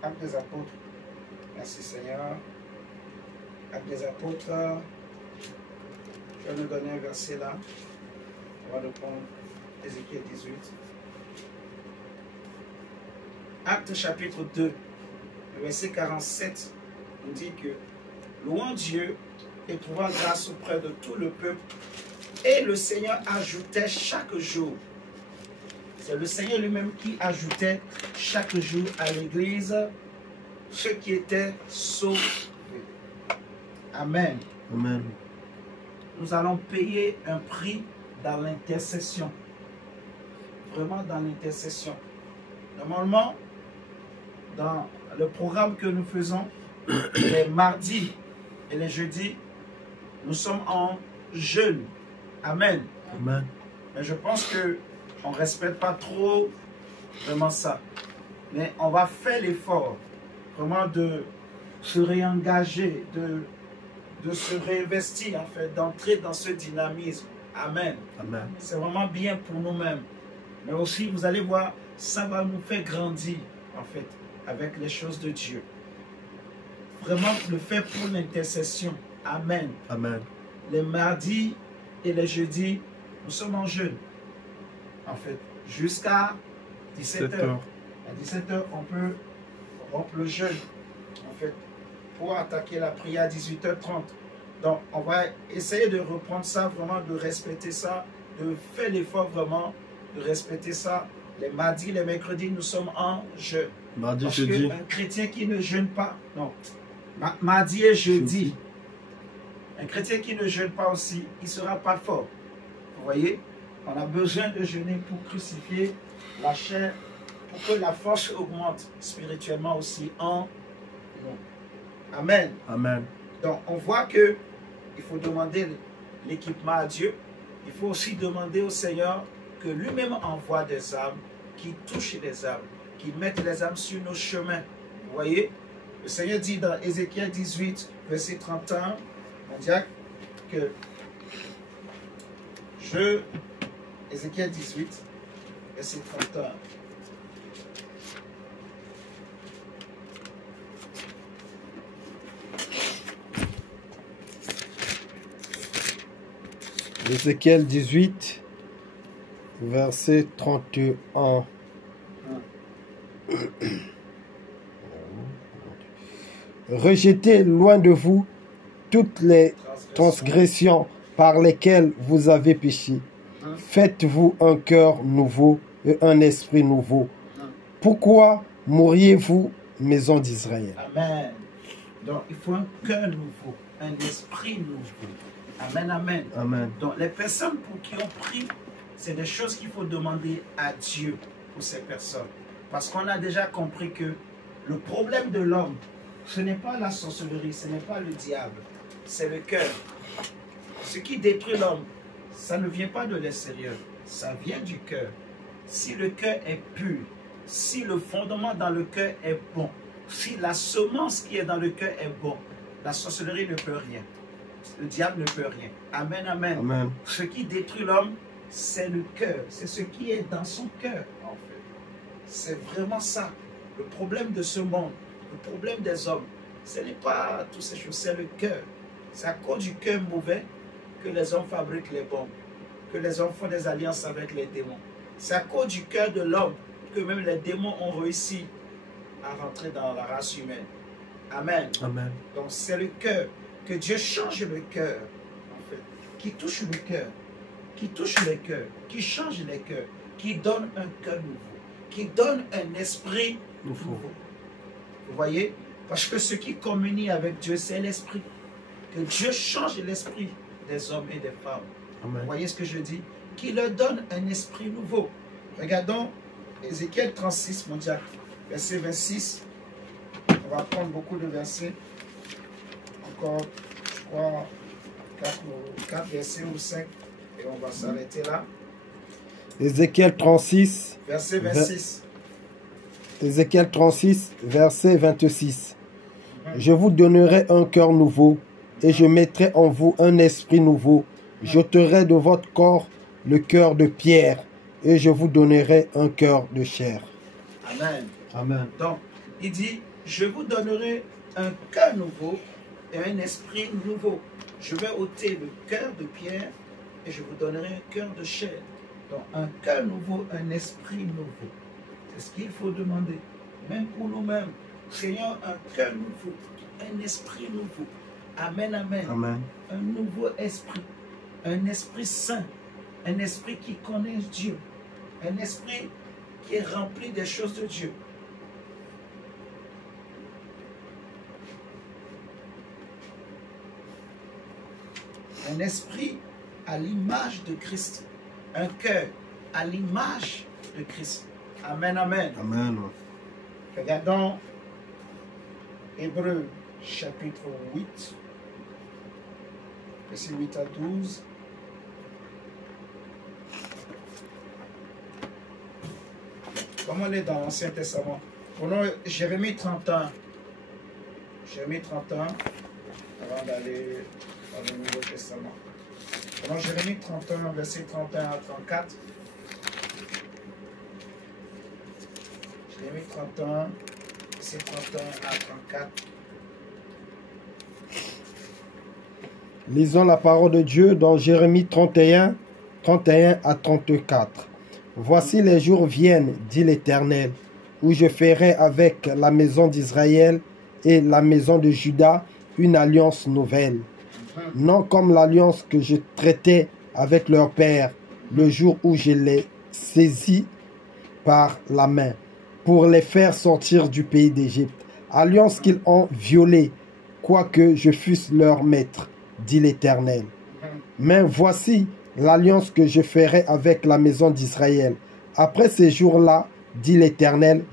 Actes des Apôtres. Merci Seigneur. Actes des Apôtres. Je vais nous donner un verset là. On va le prendre. Ézéchiel 18. Actes chapitre 2, verset 47, on dit que louant Dieu et trouvant grâce auprès de tout le peuple, et le Seigneur ajoutait chaque jour. C'est le Seigneur lui-même qui ajoutait chaque jour à l'église ceux qui étaient sauvés. Amen. Amen. Nous allons payer un prix dans l'intercession. Vraiment dans l'intercession. Normalement, dans le programme que nous faisons, les mardis et les jeudis, nous sommes en jeûne. Amen. Amen. Mais je pense qu'on ne respecte pas trop vraiment ça. Mais on va faire l'effort vraiment de se réengager, de se réinvestir, en fait, d'entrer dans ce dynamisme Amen. Amen. C'est vraiment bien pour nous-mêmes. Mais aussi, vous allez voir, ça va nous faire grandir, en fait, avec les choses de Dieu. Vraiment, le faire pour l'intercession. Amen. Amen. Les mardis et les jeudis, nous sommes en jeûne. En fait, jusqu'à 17h. À 17h, on peut rompre le jeûne, en fait, pour attaquer la prière à 18h30. Donc, on va essayer de reprendre ça, vraiment de respecter ça, de faire l'effort vraiment de respecter ça. Les mardis, les mercredis, nous sommes en jeûne. Mardi, Parce jeudi. qu'un chrétien qui ne jeûne pas, non, mardi et jeudi, un chrétien qui ne jeûne pas aussi, il ne sera pas fort. Vous voyez, on a besoin de jeûner pour crucifier la chair, pour que la force augmente spirituellement aussi en nous. Amen. Amen. Donc, on voit que il faut demander l'équipement à Dieu. Il faut aussi demander au Seigneur que lui-même envoie des âmes qui touchent les âmes, qui mettent les âmes sur nos chemins. Vous voyez, le Seigneur dit dans Ézéchiel 18, verset 31, on dit que Ézéchiel 18, verset 31. Ézéchiel 18, verset 31. Rejetez loin de vous toutes les transgressions par lesquelles vous avez péché. Faites-vous un cœur nouveau et un esprit nouveau. Pourquoi mourriez-vous, maison d'Israël? Amen. Donc, il faut un cœur nouveau, un esprit nouveau. Amen, amen. Amen. Donc, les personnes pour qui on prie, c'est des choses qu'il faut demander à Dieu pour ces personnes. Parce qu'on a déjà compris que le problème de l'homme, ce n'est pas la sorcellerie, ce n'est pas le diable, c'est le cœur. Ce qui détruit l'homme, ça ne vient pas de l'extérieur, ça vient du cœur. Si le cœur est pur, si le fondement dans le cœur est bon, si la semence qui est dans le cœur est bon, la sorcellerie ne peut rien. Le diable ne peut rien. Amen, amen. Amen. Ce qui détruit l'homme, c'est le cœur. C'est ce qui est dans son cœur, en fait. C'est vraiment ça. Le problème de ce monde, le problème des hommes, ce n'est pas toutes ces choses, c'est le cœur. C'est à cause du cœur mauvais que les hommes fabriquent les bombes, que les hommes font des alliances avec les démons. C'est à cause du cœur de l'homme que même les démons ont réussi à rentrer dans la race humaine. Amen. Amen. Donc c'est le cœur. Que Dieu change le cœur, en fait, qui touche le cœur, qui touche les cœurs, qui change les cœurs, qui donne un cœur nouveau, qui donne un esprit nouveau. Vous voyez? Parce que ce qui communie avec Dieu, c'est l'esprit. Que Dieu change l'esprit des hommes et des femmes. Amen. Vous voyez ce que je dis? Qui leur donne un esprit nouveau. Regardons Ézéchiel 36, mon diacre, verset 26. On va prendre beaucoup de versets. Encore, je crois, 4 versets ou 5, et on va s'arrêter là. Ézéchiel 36, Verset 26. Ézéchiel 36, verset 26. Je vous donnerai un cœur nouveau, et je mettrai en vous un esprit nouveau. J'ôterai de votre corps le cœur de pierre, et je vous donnerai un cœur de chair. Amen. Amen. Donc, il dit, je vous donnerai un cœur nouveau et un esprit nouveau. Je vais ôter le cœur de pierre et je vous donnerai un cœur de chair. Donc, un cœur nouveau, un esprit nouveau. C'est ce qu'il faut demander. Même pour nous-mêmes. Seigneur, un cœur nouveau, un esprit nouveau. Amen, amen. Amen. Un nouveau esprit. Un esprit saint. Un esprit qui connaît Dieu. Un esprit qui est rempli des choses de Dieu. Un esprit à l'image de Christ. Un cœur à l'image de Christ. Amen, amen. Amen. Regardons Hébreux chapitre 8, verset 8 à 12. Comme on est dans l'Ancien Testament. Prenons Jérémie 31. Jérémie 31, avant d'aller dans le Nouveau Testament. Dans Jérémie 31, verset 31 à 34. Jérémie 31, verset 31 à 34. Lisons la parole de Dieu dans Jérémie 31, 31 à 34. Voici les jours viennent, dit l'Éternel, où je ferai avec la maison d'Israël et la maison de Juda une alliance nouvelle. Non comme l'alliance que je traitais avec leur père le jour où je les saisis par la main pour les faire sortir du pays d'Égypte. Alliance qu'ils ont violée, quoique je fusse leur maître, dit l'Éternel. Mais voici l'alliance que je ferai avec la maison d'Israël. Après ces jours-là, dit l'Éternel,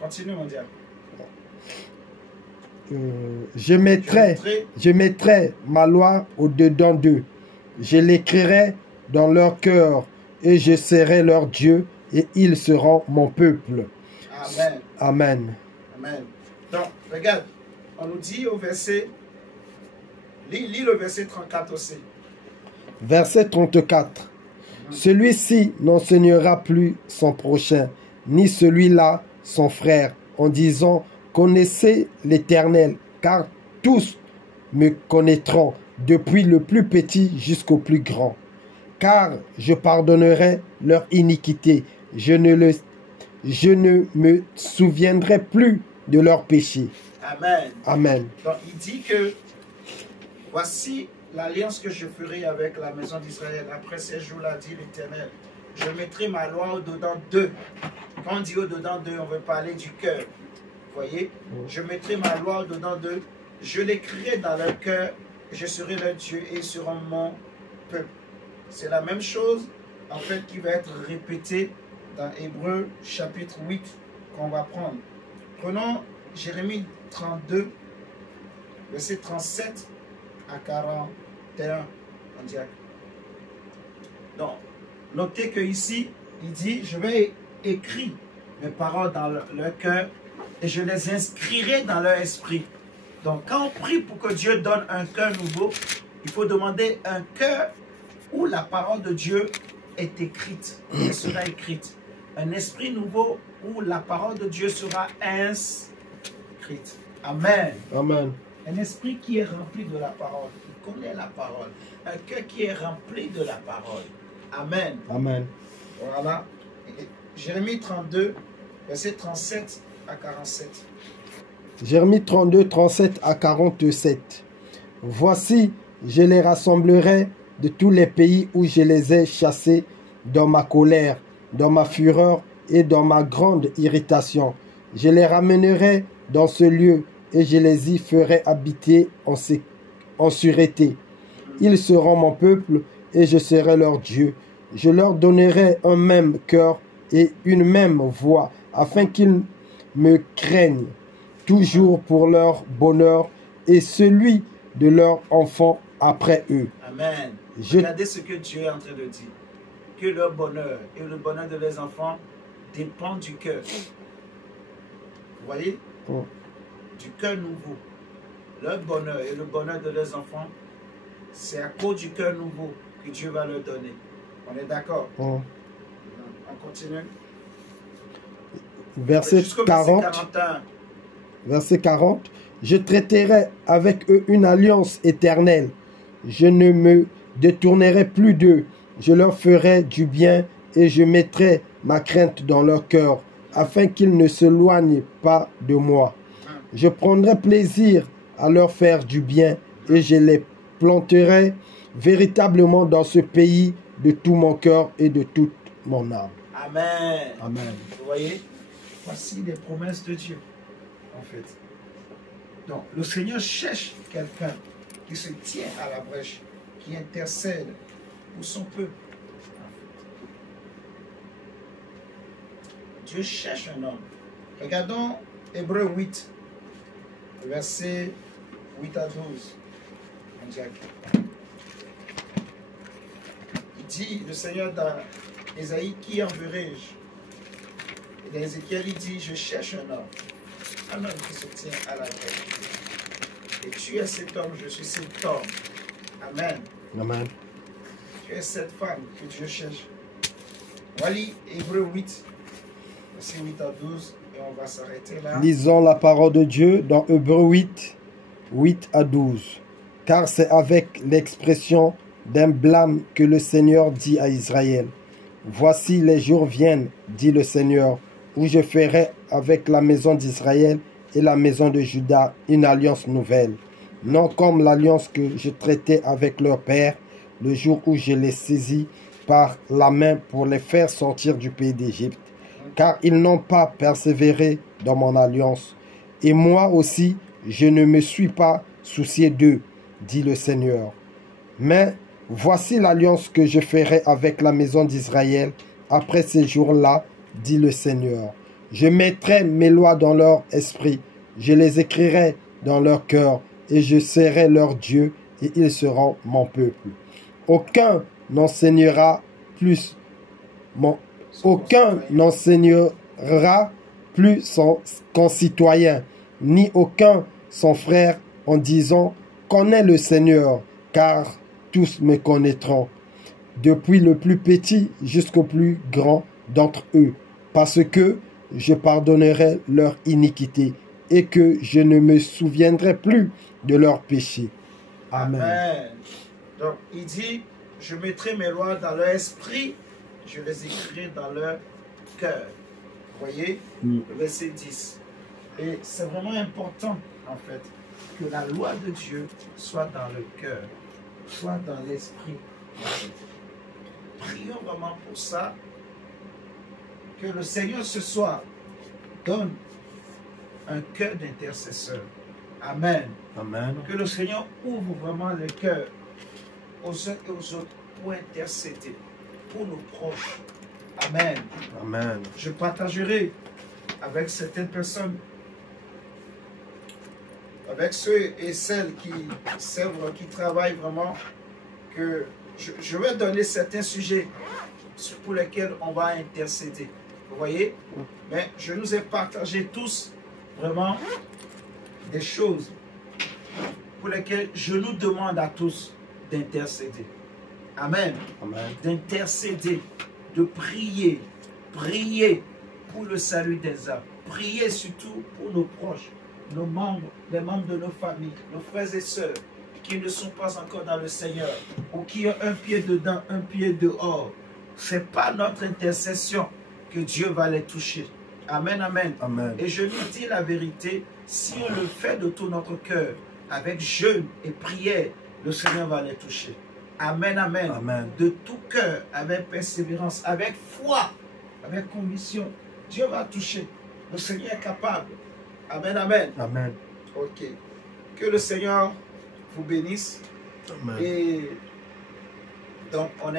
Continue, mon diable. Je mettrai ma loi au-dedans d'eux. Je l'écrirai dans leur cœur et je serai leur Dieu et ils seront mon peuple. Amen. Amen. Amen. Donc, regarde, on nous dit au verset, lis le verset 34 aussi. Verset 34. Celui-ci n'enseignera plus son prochain, ni celui-là son frère, en disant, connaissez l'Éternel, car tous me connaîtront, depuis le plus petit jusqu'au plus grand. Car je pardonnerai leur iniquité, je ne me souviendrai plus de leurs péchés. Amen. Amen. Donc, il dit que voici l'alliance que je ferai avec la maison d'Israël. Après ces jours-là, dit l'Éternel, je mettrai ma loi au-dedans d'eux. Quand on dit au-dedans d'eux, on veut parler du cœur. Vous voyez? Je mettrai ma loi au-dedans d'eux. Je l'écrirai dans leur cœur. Je serai leur Dieu et ils seront mon peuple. C'est la même chose, en fait, qui va être répétée dans Hébreux chapitre 8 qu'on va prendre. Prenons Jérémie 32, verset 37 à 41 en direct. Donc, notez que ici, il dit, je vais écrire mes paroles dans leur cœur et je les inscrirai dans leur esprit. Donc, quand on prie pour que Dieu donne un cœur nouveau, il faut demander un cœur où la parole de Dieu est écrite, elle sera écrite. Un esprit nouveau où la parole de Dieu sera inscrite. Amen. Amen. Un esprit qui est rempli de la parole, qui connaît la parole. Un cœur qui est rempli de la parole. Amen. Amen. Voilà. Jérémie 32, verset 37 à 47. Jérémie 32, 37 à 47. Voici, je les rassemblerai de tous les pays où je les ai chassés dans ma colère, dans ma fureur et dans ma grande irritation. Je les ramènerai dans ce lieu et je les y ferai habiter en sûreté. Ils seront mon peuple et je serai leur Dieu. Je leur donnerai un même cœur et une même voix, afin qu'ils me craignent toujours pour leur bonheur et celui de leurs enfants après eux. Amen. Regardez ce que Dieu est en train de dire. Que leur bonheur et le bonheur de leurs enfants dépend du cœur. Vous voyez? Du cœur nouveau. Leur bonheur et le bonheur de leurs enfants, c'est à cause du cœur nouveau que Dieu va leur donner. On est d'accord? On continue. Verset 40. Verset 40. Je traiterai avec eux une alliance éternelle. Je ne me détournerai plus d'eux. Je leur ferai du bien et je mettrai ma crainte dans leur cœur, afin qu'ils ne s'éloignent pas de moi. Je prendrai plaisir à leur faire du bien et je les planterai véritablement dans ce pays de tout mon cœur et de toute mon âme. Amen. Amen. Vous voyez? Voici les promesses de Dieu, en fait. Donc, le Seigneur cherche quelqu'un qui se tient à la brèche, qui intercède pour son peuple. Dieu cherche un homme. Regardons Hébreux 8, versets 8 à 12. Il dit, le Seigneur dans Ésaïe, qui enverrai-je? Et dans Ézéchiel, il dit, je cherche un homme qui se tient à la brèche. Et tu es cet homme, je suis cet homme. Amen. Amen. Tu es cette femme que Dieu cherche. On va lire Hébreux 8, verset 8 à 12, et on va s'arrêter là. Lisons la parole de Dieu dans Hébreux 8, 8 à 12. Car c'est avec l'expression d'un blâme que le Seigneur dit à Israël. Voici les jours viennent, dit le Seigneur, où je ferai avec la maison d'Israël et la maison de Juda une alliance nouvelle. Non comme l'alliance que je traitais avec leur père, le jour où je les saisis par la main pour les faire sortir du pays d'Égypte. Car ils n'ont pas persévéré dans mon alliance. Et moi aussi, je ne me suis pas soucié d'eux, dit le Seigneur. Mais voici l'alliance que je ferai avec la maison d'Israël après ces jours-là, dit le Seigneur. Je mettrai mes lois dans leur esprit, je les écrirai dans leur cœur, et je serai leur Dieu, et ils seront mon peuple. Aucun n'enseignera plus son concitoyen, ni aucun son frère, en disant « Connais le Seigneur », car tous me connaîtront, depuis le plus petit jusqu'au plus grand d'entre eux, parce que je pardonnerai leur iniquité et que je ne me souviendrai plus de leurs péchés. Amen. Amen. Donc, il dit, je mettrai mes lois dans leur esprit, je les écrirai dans leur cœur. Vous voyez, le verset 10. Et c'est vraiment important, en fait, que la loi de Dieu soit dans le cœur, soit dans l'esprit. Prions vraiment pour ça, que le Seigneur ce soir donne un cœur d'intercesseur. Amen. Amen. Que le Seigneur ouvre vraiment le cœur aux uns et aux autres pour intercéder pour nos proches. Amen. Amen. Je partagerai avec certaines personnes, avec ceux et celles qui servent, qui travaillent vraiment, que je vais donner certains sujets pour lesquels on va intercéder. Vous voyez? Mais je nous ai partagé tous vraiment des choses pour lesquelles je nous demande à tous d'intercéder. Amen. Amen. D'intercéder, de prier. Prier pour le salut des âmes. Prier surtout pour nos proches, nos membres, les membres de nos familles, nos frères et sœurs qui ne sont pas encore dans le Seigneur ou qui ont un pied dedans, un pied dehors. Ce n'est pas notre intercession que Dieu va les toucher. Amen, amen. Amen. Et je nous dis la vérité, si on le fait de tout notre cœur, avec jeûne et prière, le Seigneur va les toucher. Amen, amen. Amen. De tout cœur, avec persévérance, avec foi, avec conviction, Dieu va toucher. Le Seigneur est capable. Amen, amen. Amen. Ok. Que le Seigneur vous bénisse. Amen. Et donc, on est